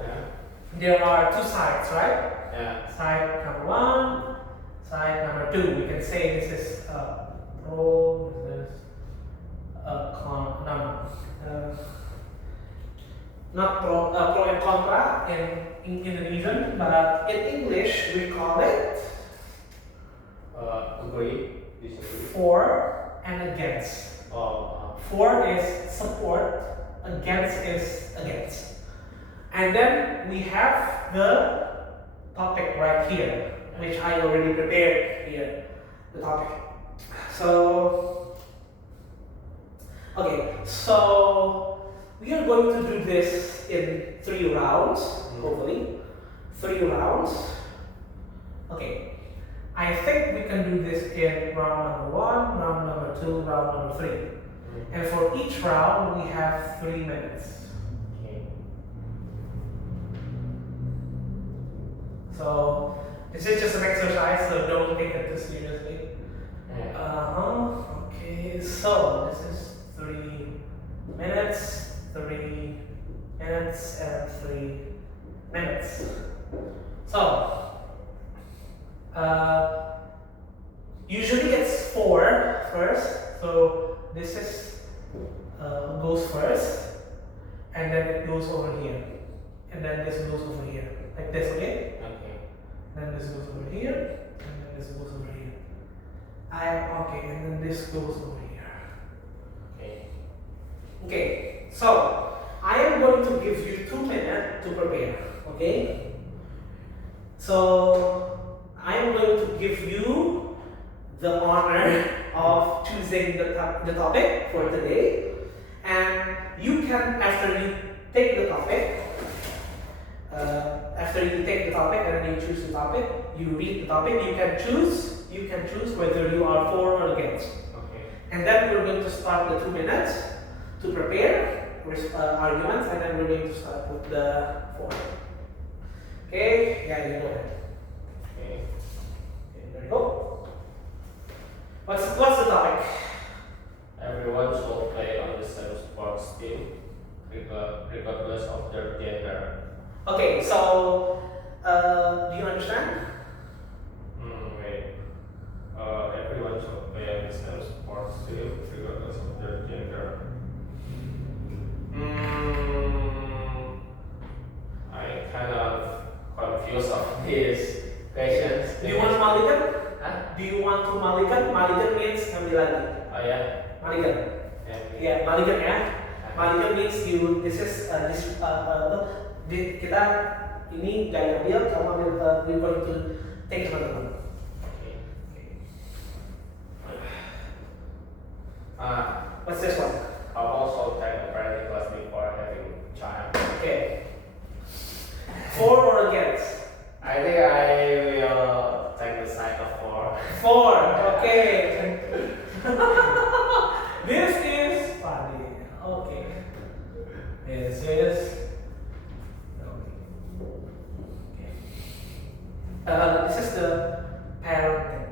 there are two sides, right? Yeah. Side number one, side number two. We can say this is pro, this is con. No, not pro and contra in Indonesian, but in English we call it Agree, disagree. for and against. For is support, against is against. And then we have the topic right here, which I already prepared here, the topic. So, okay, so we are going to do this in 3 rounds, hopefully. 3 rounds. Okay, I think we can do this in round number 1, round number 2, round number 3. And for each round, we have 3 minutes. Okay. So this is just an exercise, so don't take it too seriously. Okay, so this is 3 minutes, 3 minutes, and 3 minutes. So usually it's 4 first. So this is goes first, and then it goes over here, and then this goes over here, like this, okay? Okay. Then this goes over here, and then this goes over here. Okay, and then this goes over here. Okay. Okay, so I am going to give you 2 minutes to prepare, okay? So I am going to give you the honor of choosing the topic for today. And you can, after you take the topic, and then you choose the topic, you read the topic, you can choose whether you are for or against. Okay. And then we're going to start the 2 minutes to prepare arguments, and then we're going to start with the 4. Okay? Yeah, you go ahead. Okay. Okay, there you go. What's the topic? Everyone should play on the same sports team, regardless of their gender. Okay, so do you understand? Wait. Everyone should play on the same sports team, regardless of their gender. I kind of confused of these questions. Do you want Mulligan? Huh? Do you want to Mulligan? Mulligan means ngambil lagi. Oh yeah. Mulligan. Yeah, Mulligan ya. Mulligan means you. This is kita ini gak ambil, kamu ambil. We're going to take another one. What's this one? I'll also take a parenting class before having child. Okay. For or against? I think I will take the side of for. For. Okay. This is funny. Okay. This is. Okay. This is the parenting.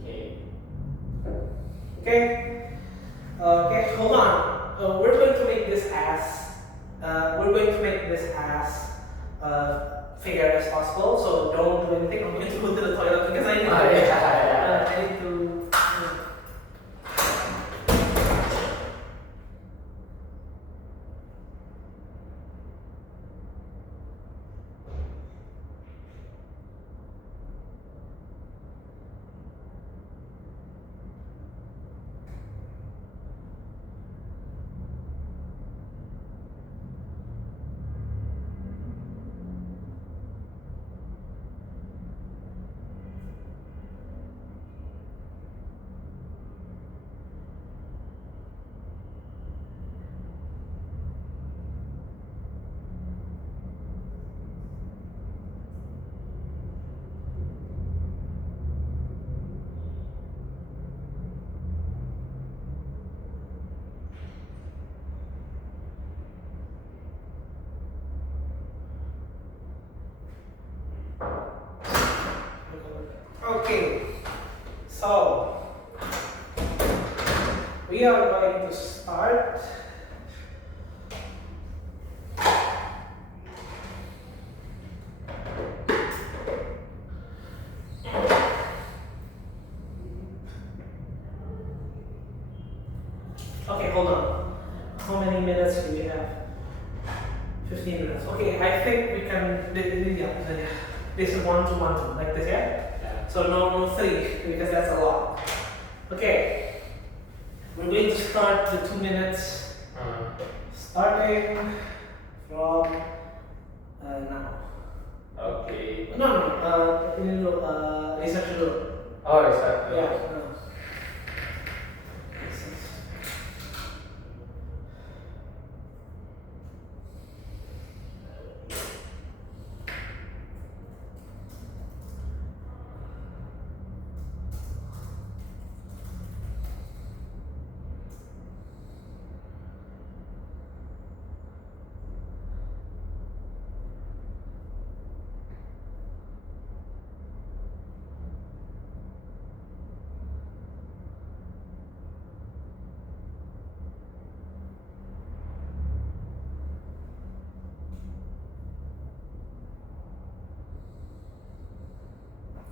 Okay. Okay. Okay. Hold on. We're going to make this as. Figure as possible. So don't do anything. I'm going to go to the toilet because I need to. I need to. Okay, so we are going to start. Okay, hold on. How many minutes do we have? 15 minutes. Okay, I think we can. This is 1 to 1 like this, yeah? So no 3 because that's a lot. Okay, we're going to start the 2 minutes. Starting from now. Okay. No. Ini dulu. Research dulu. Oh, is that? Yeah.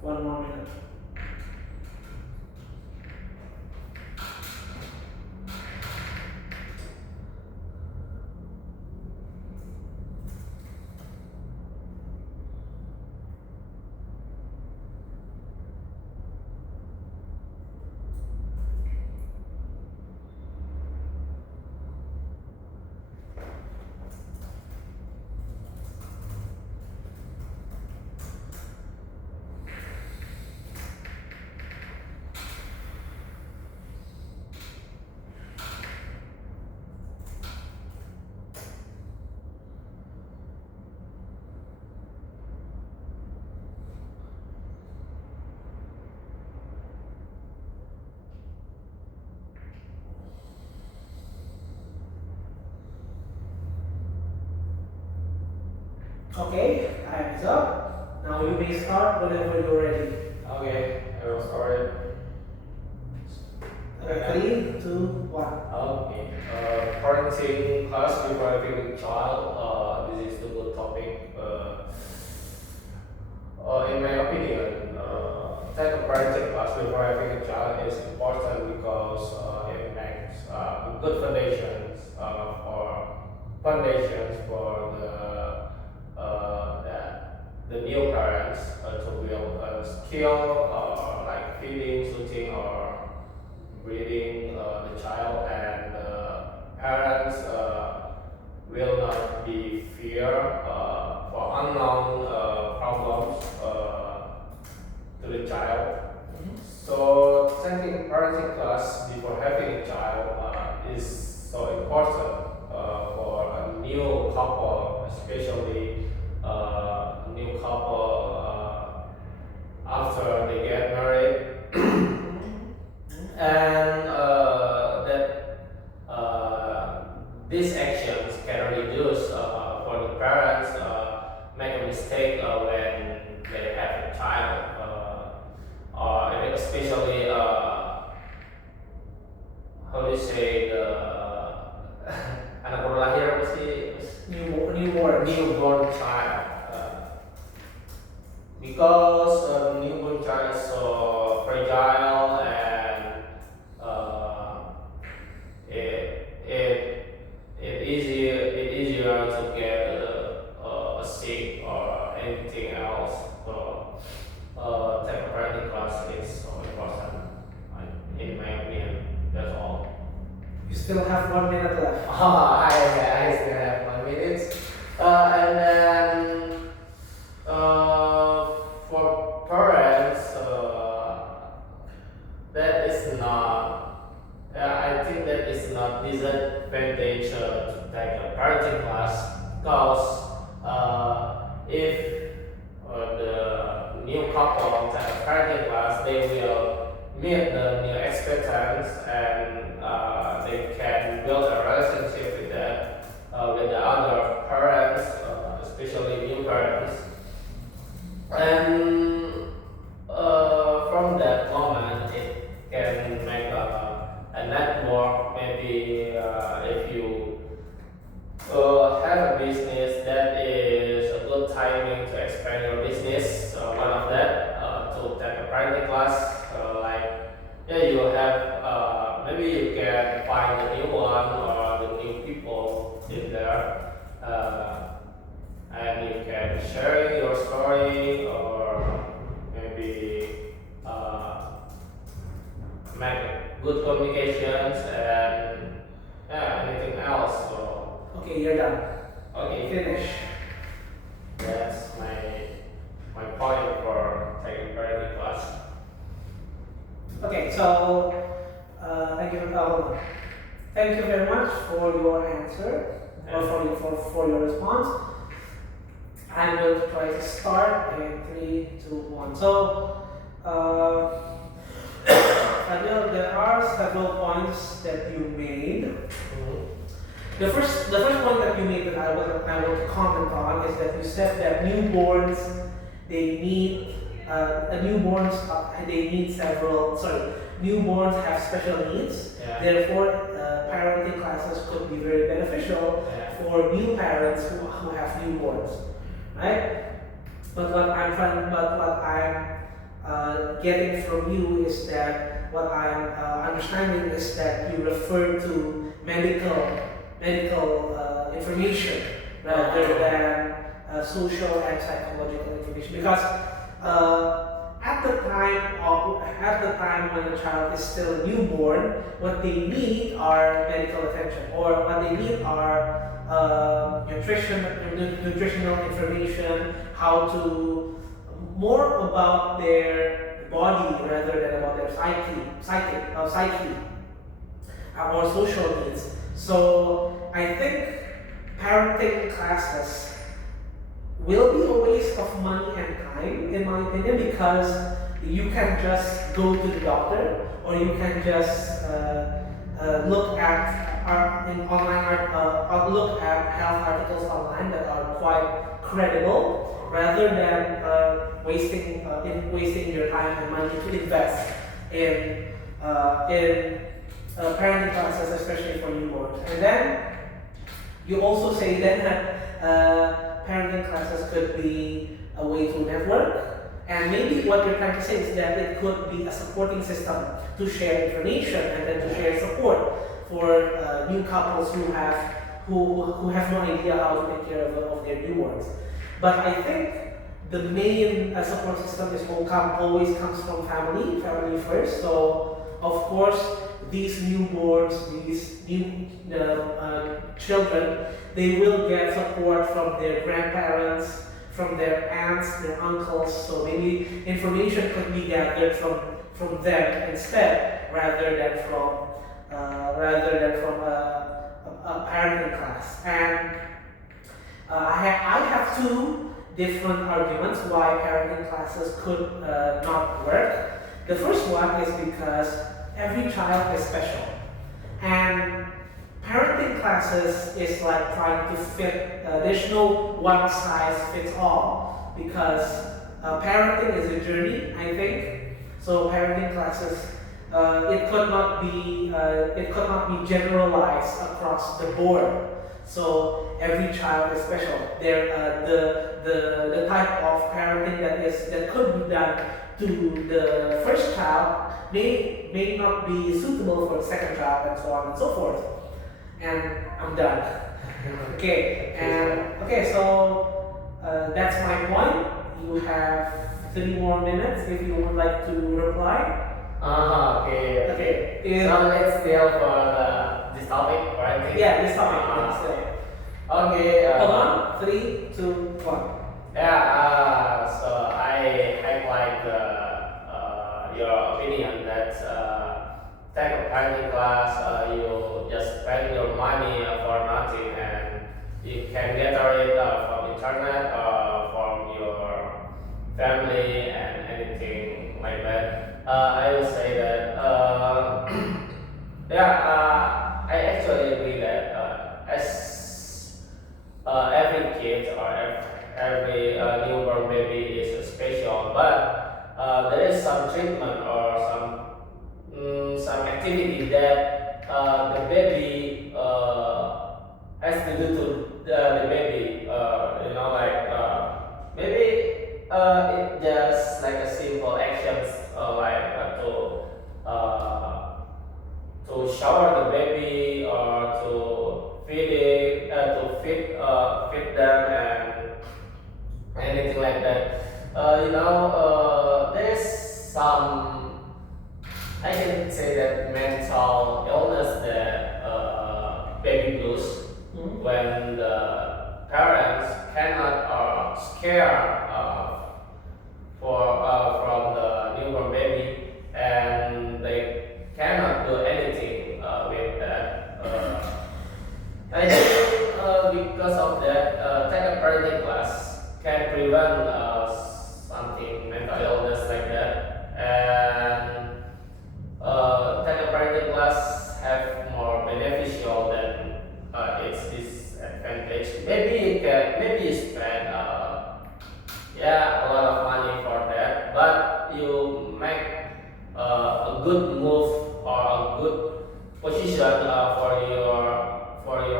One more minute. Okay, time is up. Now you may start whenever you're ready. Okay, I will start it. 3, 2, 1. Okay. Parenting class before having a child. This is the good topic. In my opinion, take a parenting class before having a child is important because it makes good foundations for the new parents to build a skill like feeding, soothing, or breathing the child, and parents will not be fear for unknown problems to the child. So taking parenting class before having a child is so important for a new couple, especially a new couple after they get married. And these actions can reduce for the parents make a mistake when they have a child, and especially how do you say the anak baru lahir apa sih? Newborn child, because a newborn child is so fragile, and it easier to get sick or anything else. So take a parenting class is so important, in my opinion. That's all. You still have 1 minute left. I still have 1 minute. And then for parents, that is not. I think that is not disadvantage to take a parenting class, because if the new couple take a parenting class, they will meet the new expectations, and they can build a relationship with the other parents, especially new parents, and from that moment it can make a network. Maybe if you have a business, that is a good timing to expand your business. One of that to take a parenting class. You have maybe you can find the new one or the new people in there, and you can share your story, or maybe make good communications, and anything else. So Okay, you're done. okay, Finish. that's my point for taking parenting class. Okay, so thank you very much for your answer, or for your response. I'm going to try to start in 3, 2, 1. So, Fadil, there are several points that you made. The first point that you made that I want to comment on is that you said that newborns newborns have special needs. Yeah. Therefore, parenting classes could be very beneficial for new parents who have newborns, right? But what I'm getting from you is that what I'm understanding is that you refer to medical information rather than social and psychological information, because at the time when the child is still a newborn, what they need are medical attention, or what they need are nutritional information, how to more about their body rather than about their psyche or social needs. So I think parenting classes will be a waste of money and time, in my opinion, because you can just go to the doctor, or you can just look at health articles online that are quite credible rather than wasting your time and money to invest in parenting classes, especially for newborns. And then you also say then that parenting classes could be a way to network. And maybe what you're trying to say is that it could be a supporting system to share information and then to share support for new couples who have no idea how to take care of their newborns. But I think the main support system is always comes from family first. So of course these newborns, these new children, they will get support from their grandparents, from their aunts, their uncles. So maybe information could be gathered from them instead, rather than from a parenting class. And I have two different arguments why parenting classes could not work. The first one is because every child is special, and parenting classes is like trying to fit. There's no one size fits all, because parenting is a journey, I think. So parenting classes, it could not be generalized across the board. So every child is special. The type of parenting that could be done to the first child may not be suitable for the second child, and so on and so forth. And I'm done. So that's my point. You have 3 more minutes if you would like to reply. Okay. So let's deal for this topic, right? Yeah, this topic. Okay. Hold on. 3, 2, 1. Yeah. So I like your opinion that take a parenting class, you just spend your money for nothing, and you can gather it from internet or from your family and anything like that. I would say that I actually agree that as every kid or every newborn baby is special, but there is some treatment or some activity that the baby has to do to the baby. Maybe it just like a simple actions to shower the baby or to feed it, feed them and anything like that. There's some, I can say that, mental illness that baby blues, when the parents cannot or scared from the newborn baby, and they cannot do anything with that. I think because of that, take a parenting class can prevent something mental illness like that, and take a parenting class have more beneficial than its disadvantage. Maybe you spend a lot of money for that, but you make a good move or a good position for your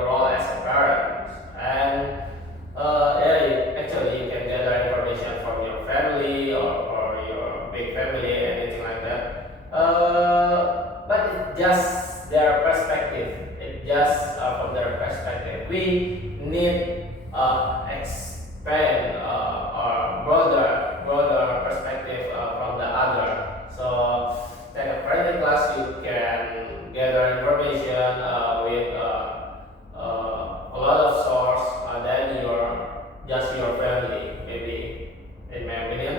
role as a parent. And you can gather information from your family or your big family, anything like that. But it's just their perspective. It's just from their perspective. We need expand or broader perspective from the other. So take a parenting class, you can gather information with a lot of source than your family, maybe, in my opinion.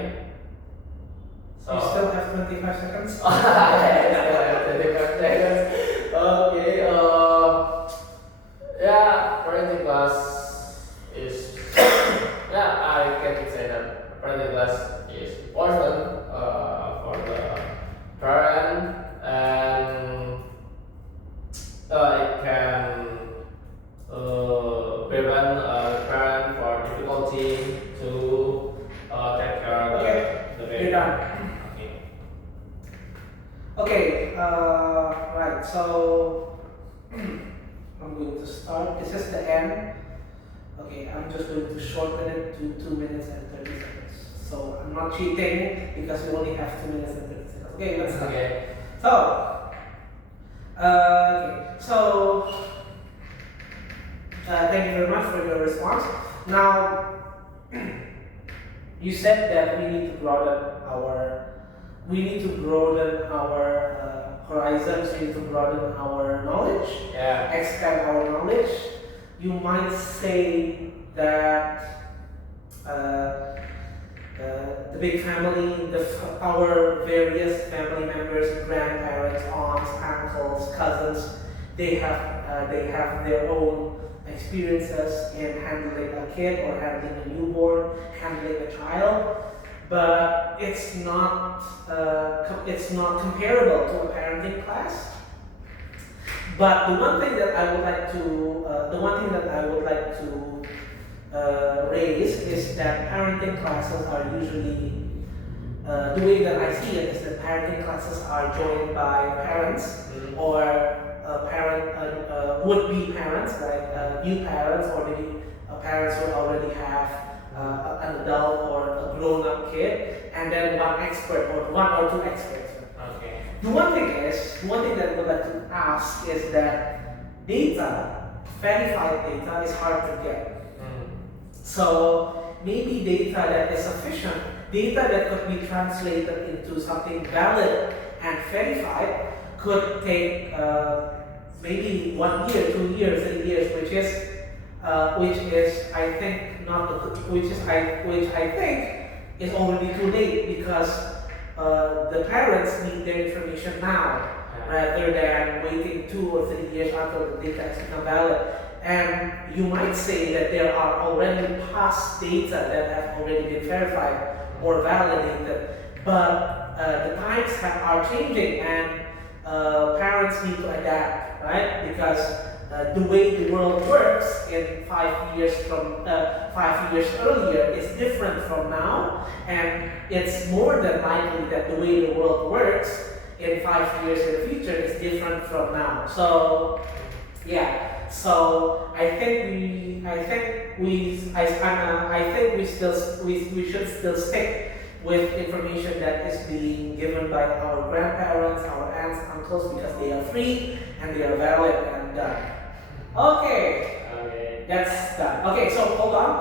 So You still have 25 seconds. I still have 25 seconds. Okay. Parenting class is I can say that parenting class is important for the parent, and it can prevent the parent for difficulty need to take care of the baby. You're done. Okay. Okay, right, so I'm going to start. This is the end. Okay, I'm just going to shorten it to 2 minutes and 30 seconds. So I'm not cheating because we only have 2 minutes and 30 seconds. Okay, let's start. Okay. So, thank you very much for your response. Now, you said that we need to broaden our horizons. We need to broaden our knowledge, Yeah. expand our knowledge. You might say that the big family, our various family members, grandparents, aunts, uncles, cousins, they have their own experiences in handling a kid or handling a newborn, handling a child, but it's not comparable to a parenting class. But the one thing that I would like to raise is that parenting classes are usually the way that I see it is that parenting classes are joined by parents or would-be parents, like new parents or maybe parents who already have an adult or a grown-up kid, and then one expert or one or two experts. Okay. The one thing that I would like to ask is that data, verified data, is hard to get. So maybe data that is sufficient, data that could be translated into something valid and verified, could take maybe 1 year, 2 years, 3 years, which I think is already too late because the parents need their information now rather than waiting 2 or 3 years until the data has become valid. And you might say that there are already past data that have already been verified or validated, but the times are changing and parents need to adapt, right? Because the way the world works in 5 years earlier is different from now, and it's more than likely that the way the world works in 5 years in the future is different from now. So, yeah. So I think we should still stick with information that is being given by our grandparents, our aunts, uncles, because they are free and they are valid and done. Okay, that's done. Okay, so hold on.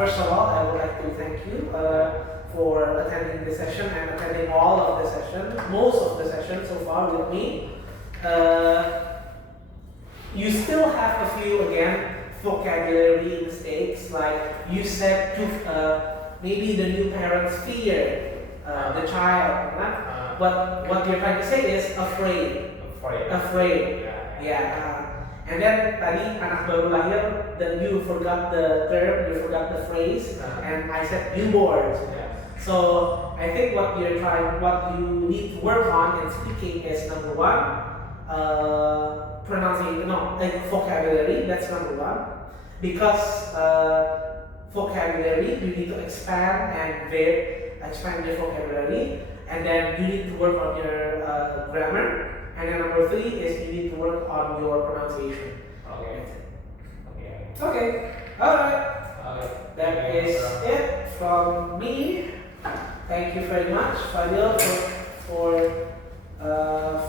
First of all, I would like to thank you for attending the session and attending all of the session, most of the session so far with me. You still have a few, again, vocabulary mistakes, like you said maybe the new parents fear the child. What you're trying to say is afraid. Yeah. And then tadi anak baru lahir, then you forgot the term, you forgot the phrase, and I said newborn. So I think what you need to work on in speaking is number one, vocabulary. That's number one, because vocabulary you need to expand your vocabulary, and then you need to work on your grammar, and then number three is you need to work on your pronunciation. Okay. All right. That is it from me. Thank you very much, Fadil,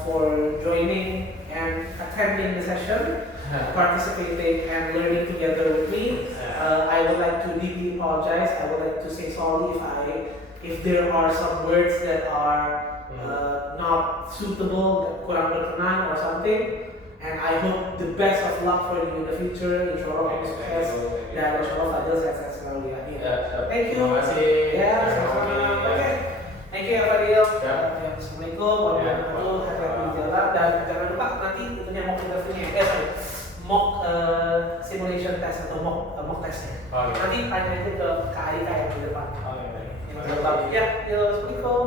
for joining and attending the session, participating and learning together with me. I would like to deeply apologize. I would like to say sorry if there are some words that are not suitable, kurang berkenan or something. And I hope the best of luck for you in the future. Insyaallah kamu sukses dan insyaallah Fadil sehat-sehat selalu ya. Thank you. Terima kasih. Ya, sama-sama. Oke. Thank you ya Fadil. Assalamualaikum warahmatullahi wabarakatuh. Hati-hati di jalan dan jangan lupa nanti itunya mock interviewnya. Mock simulation test atau mock testnya. Nanti tanya itu ke KAI yang di depan. Ya, assalamualaikum.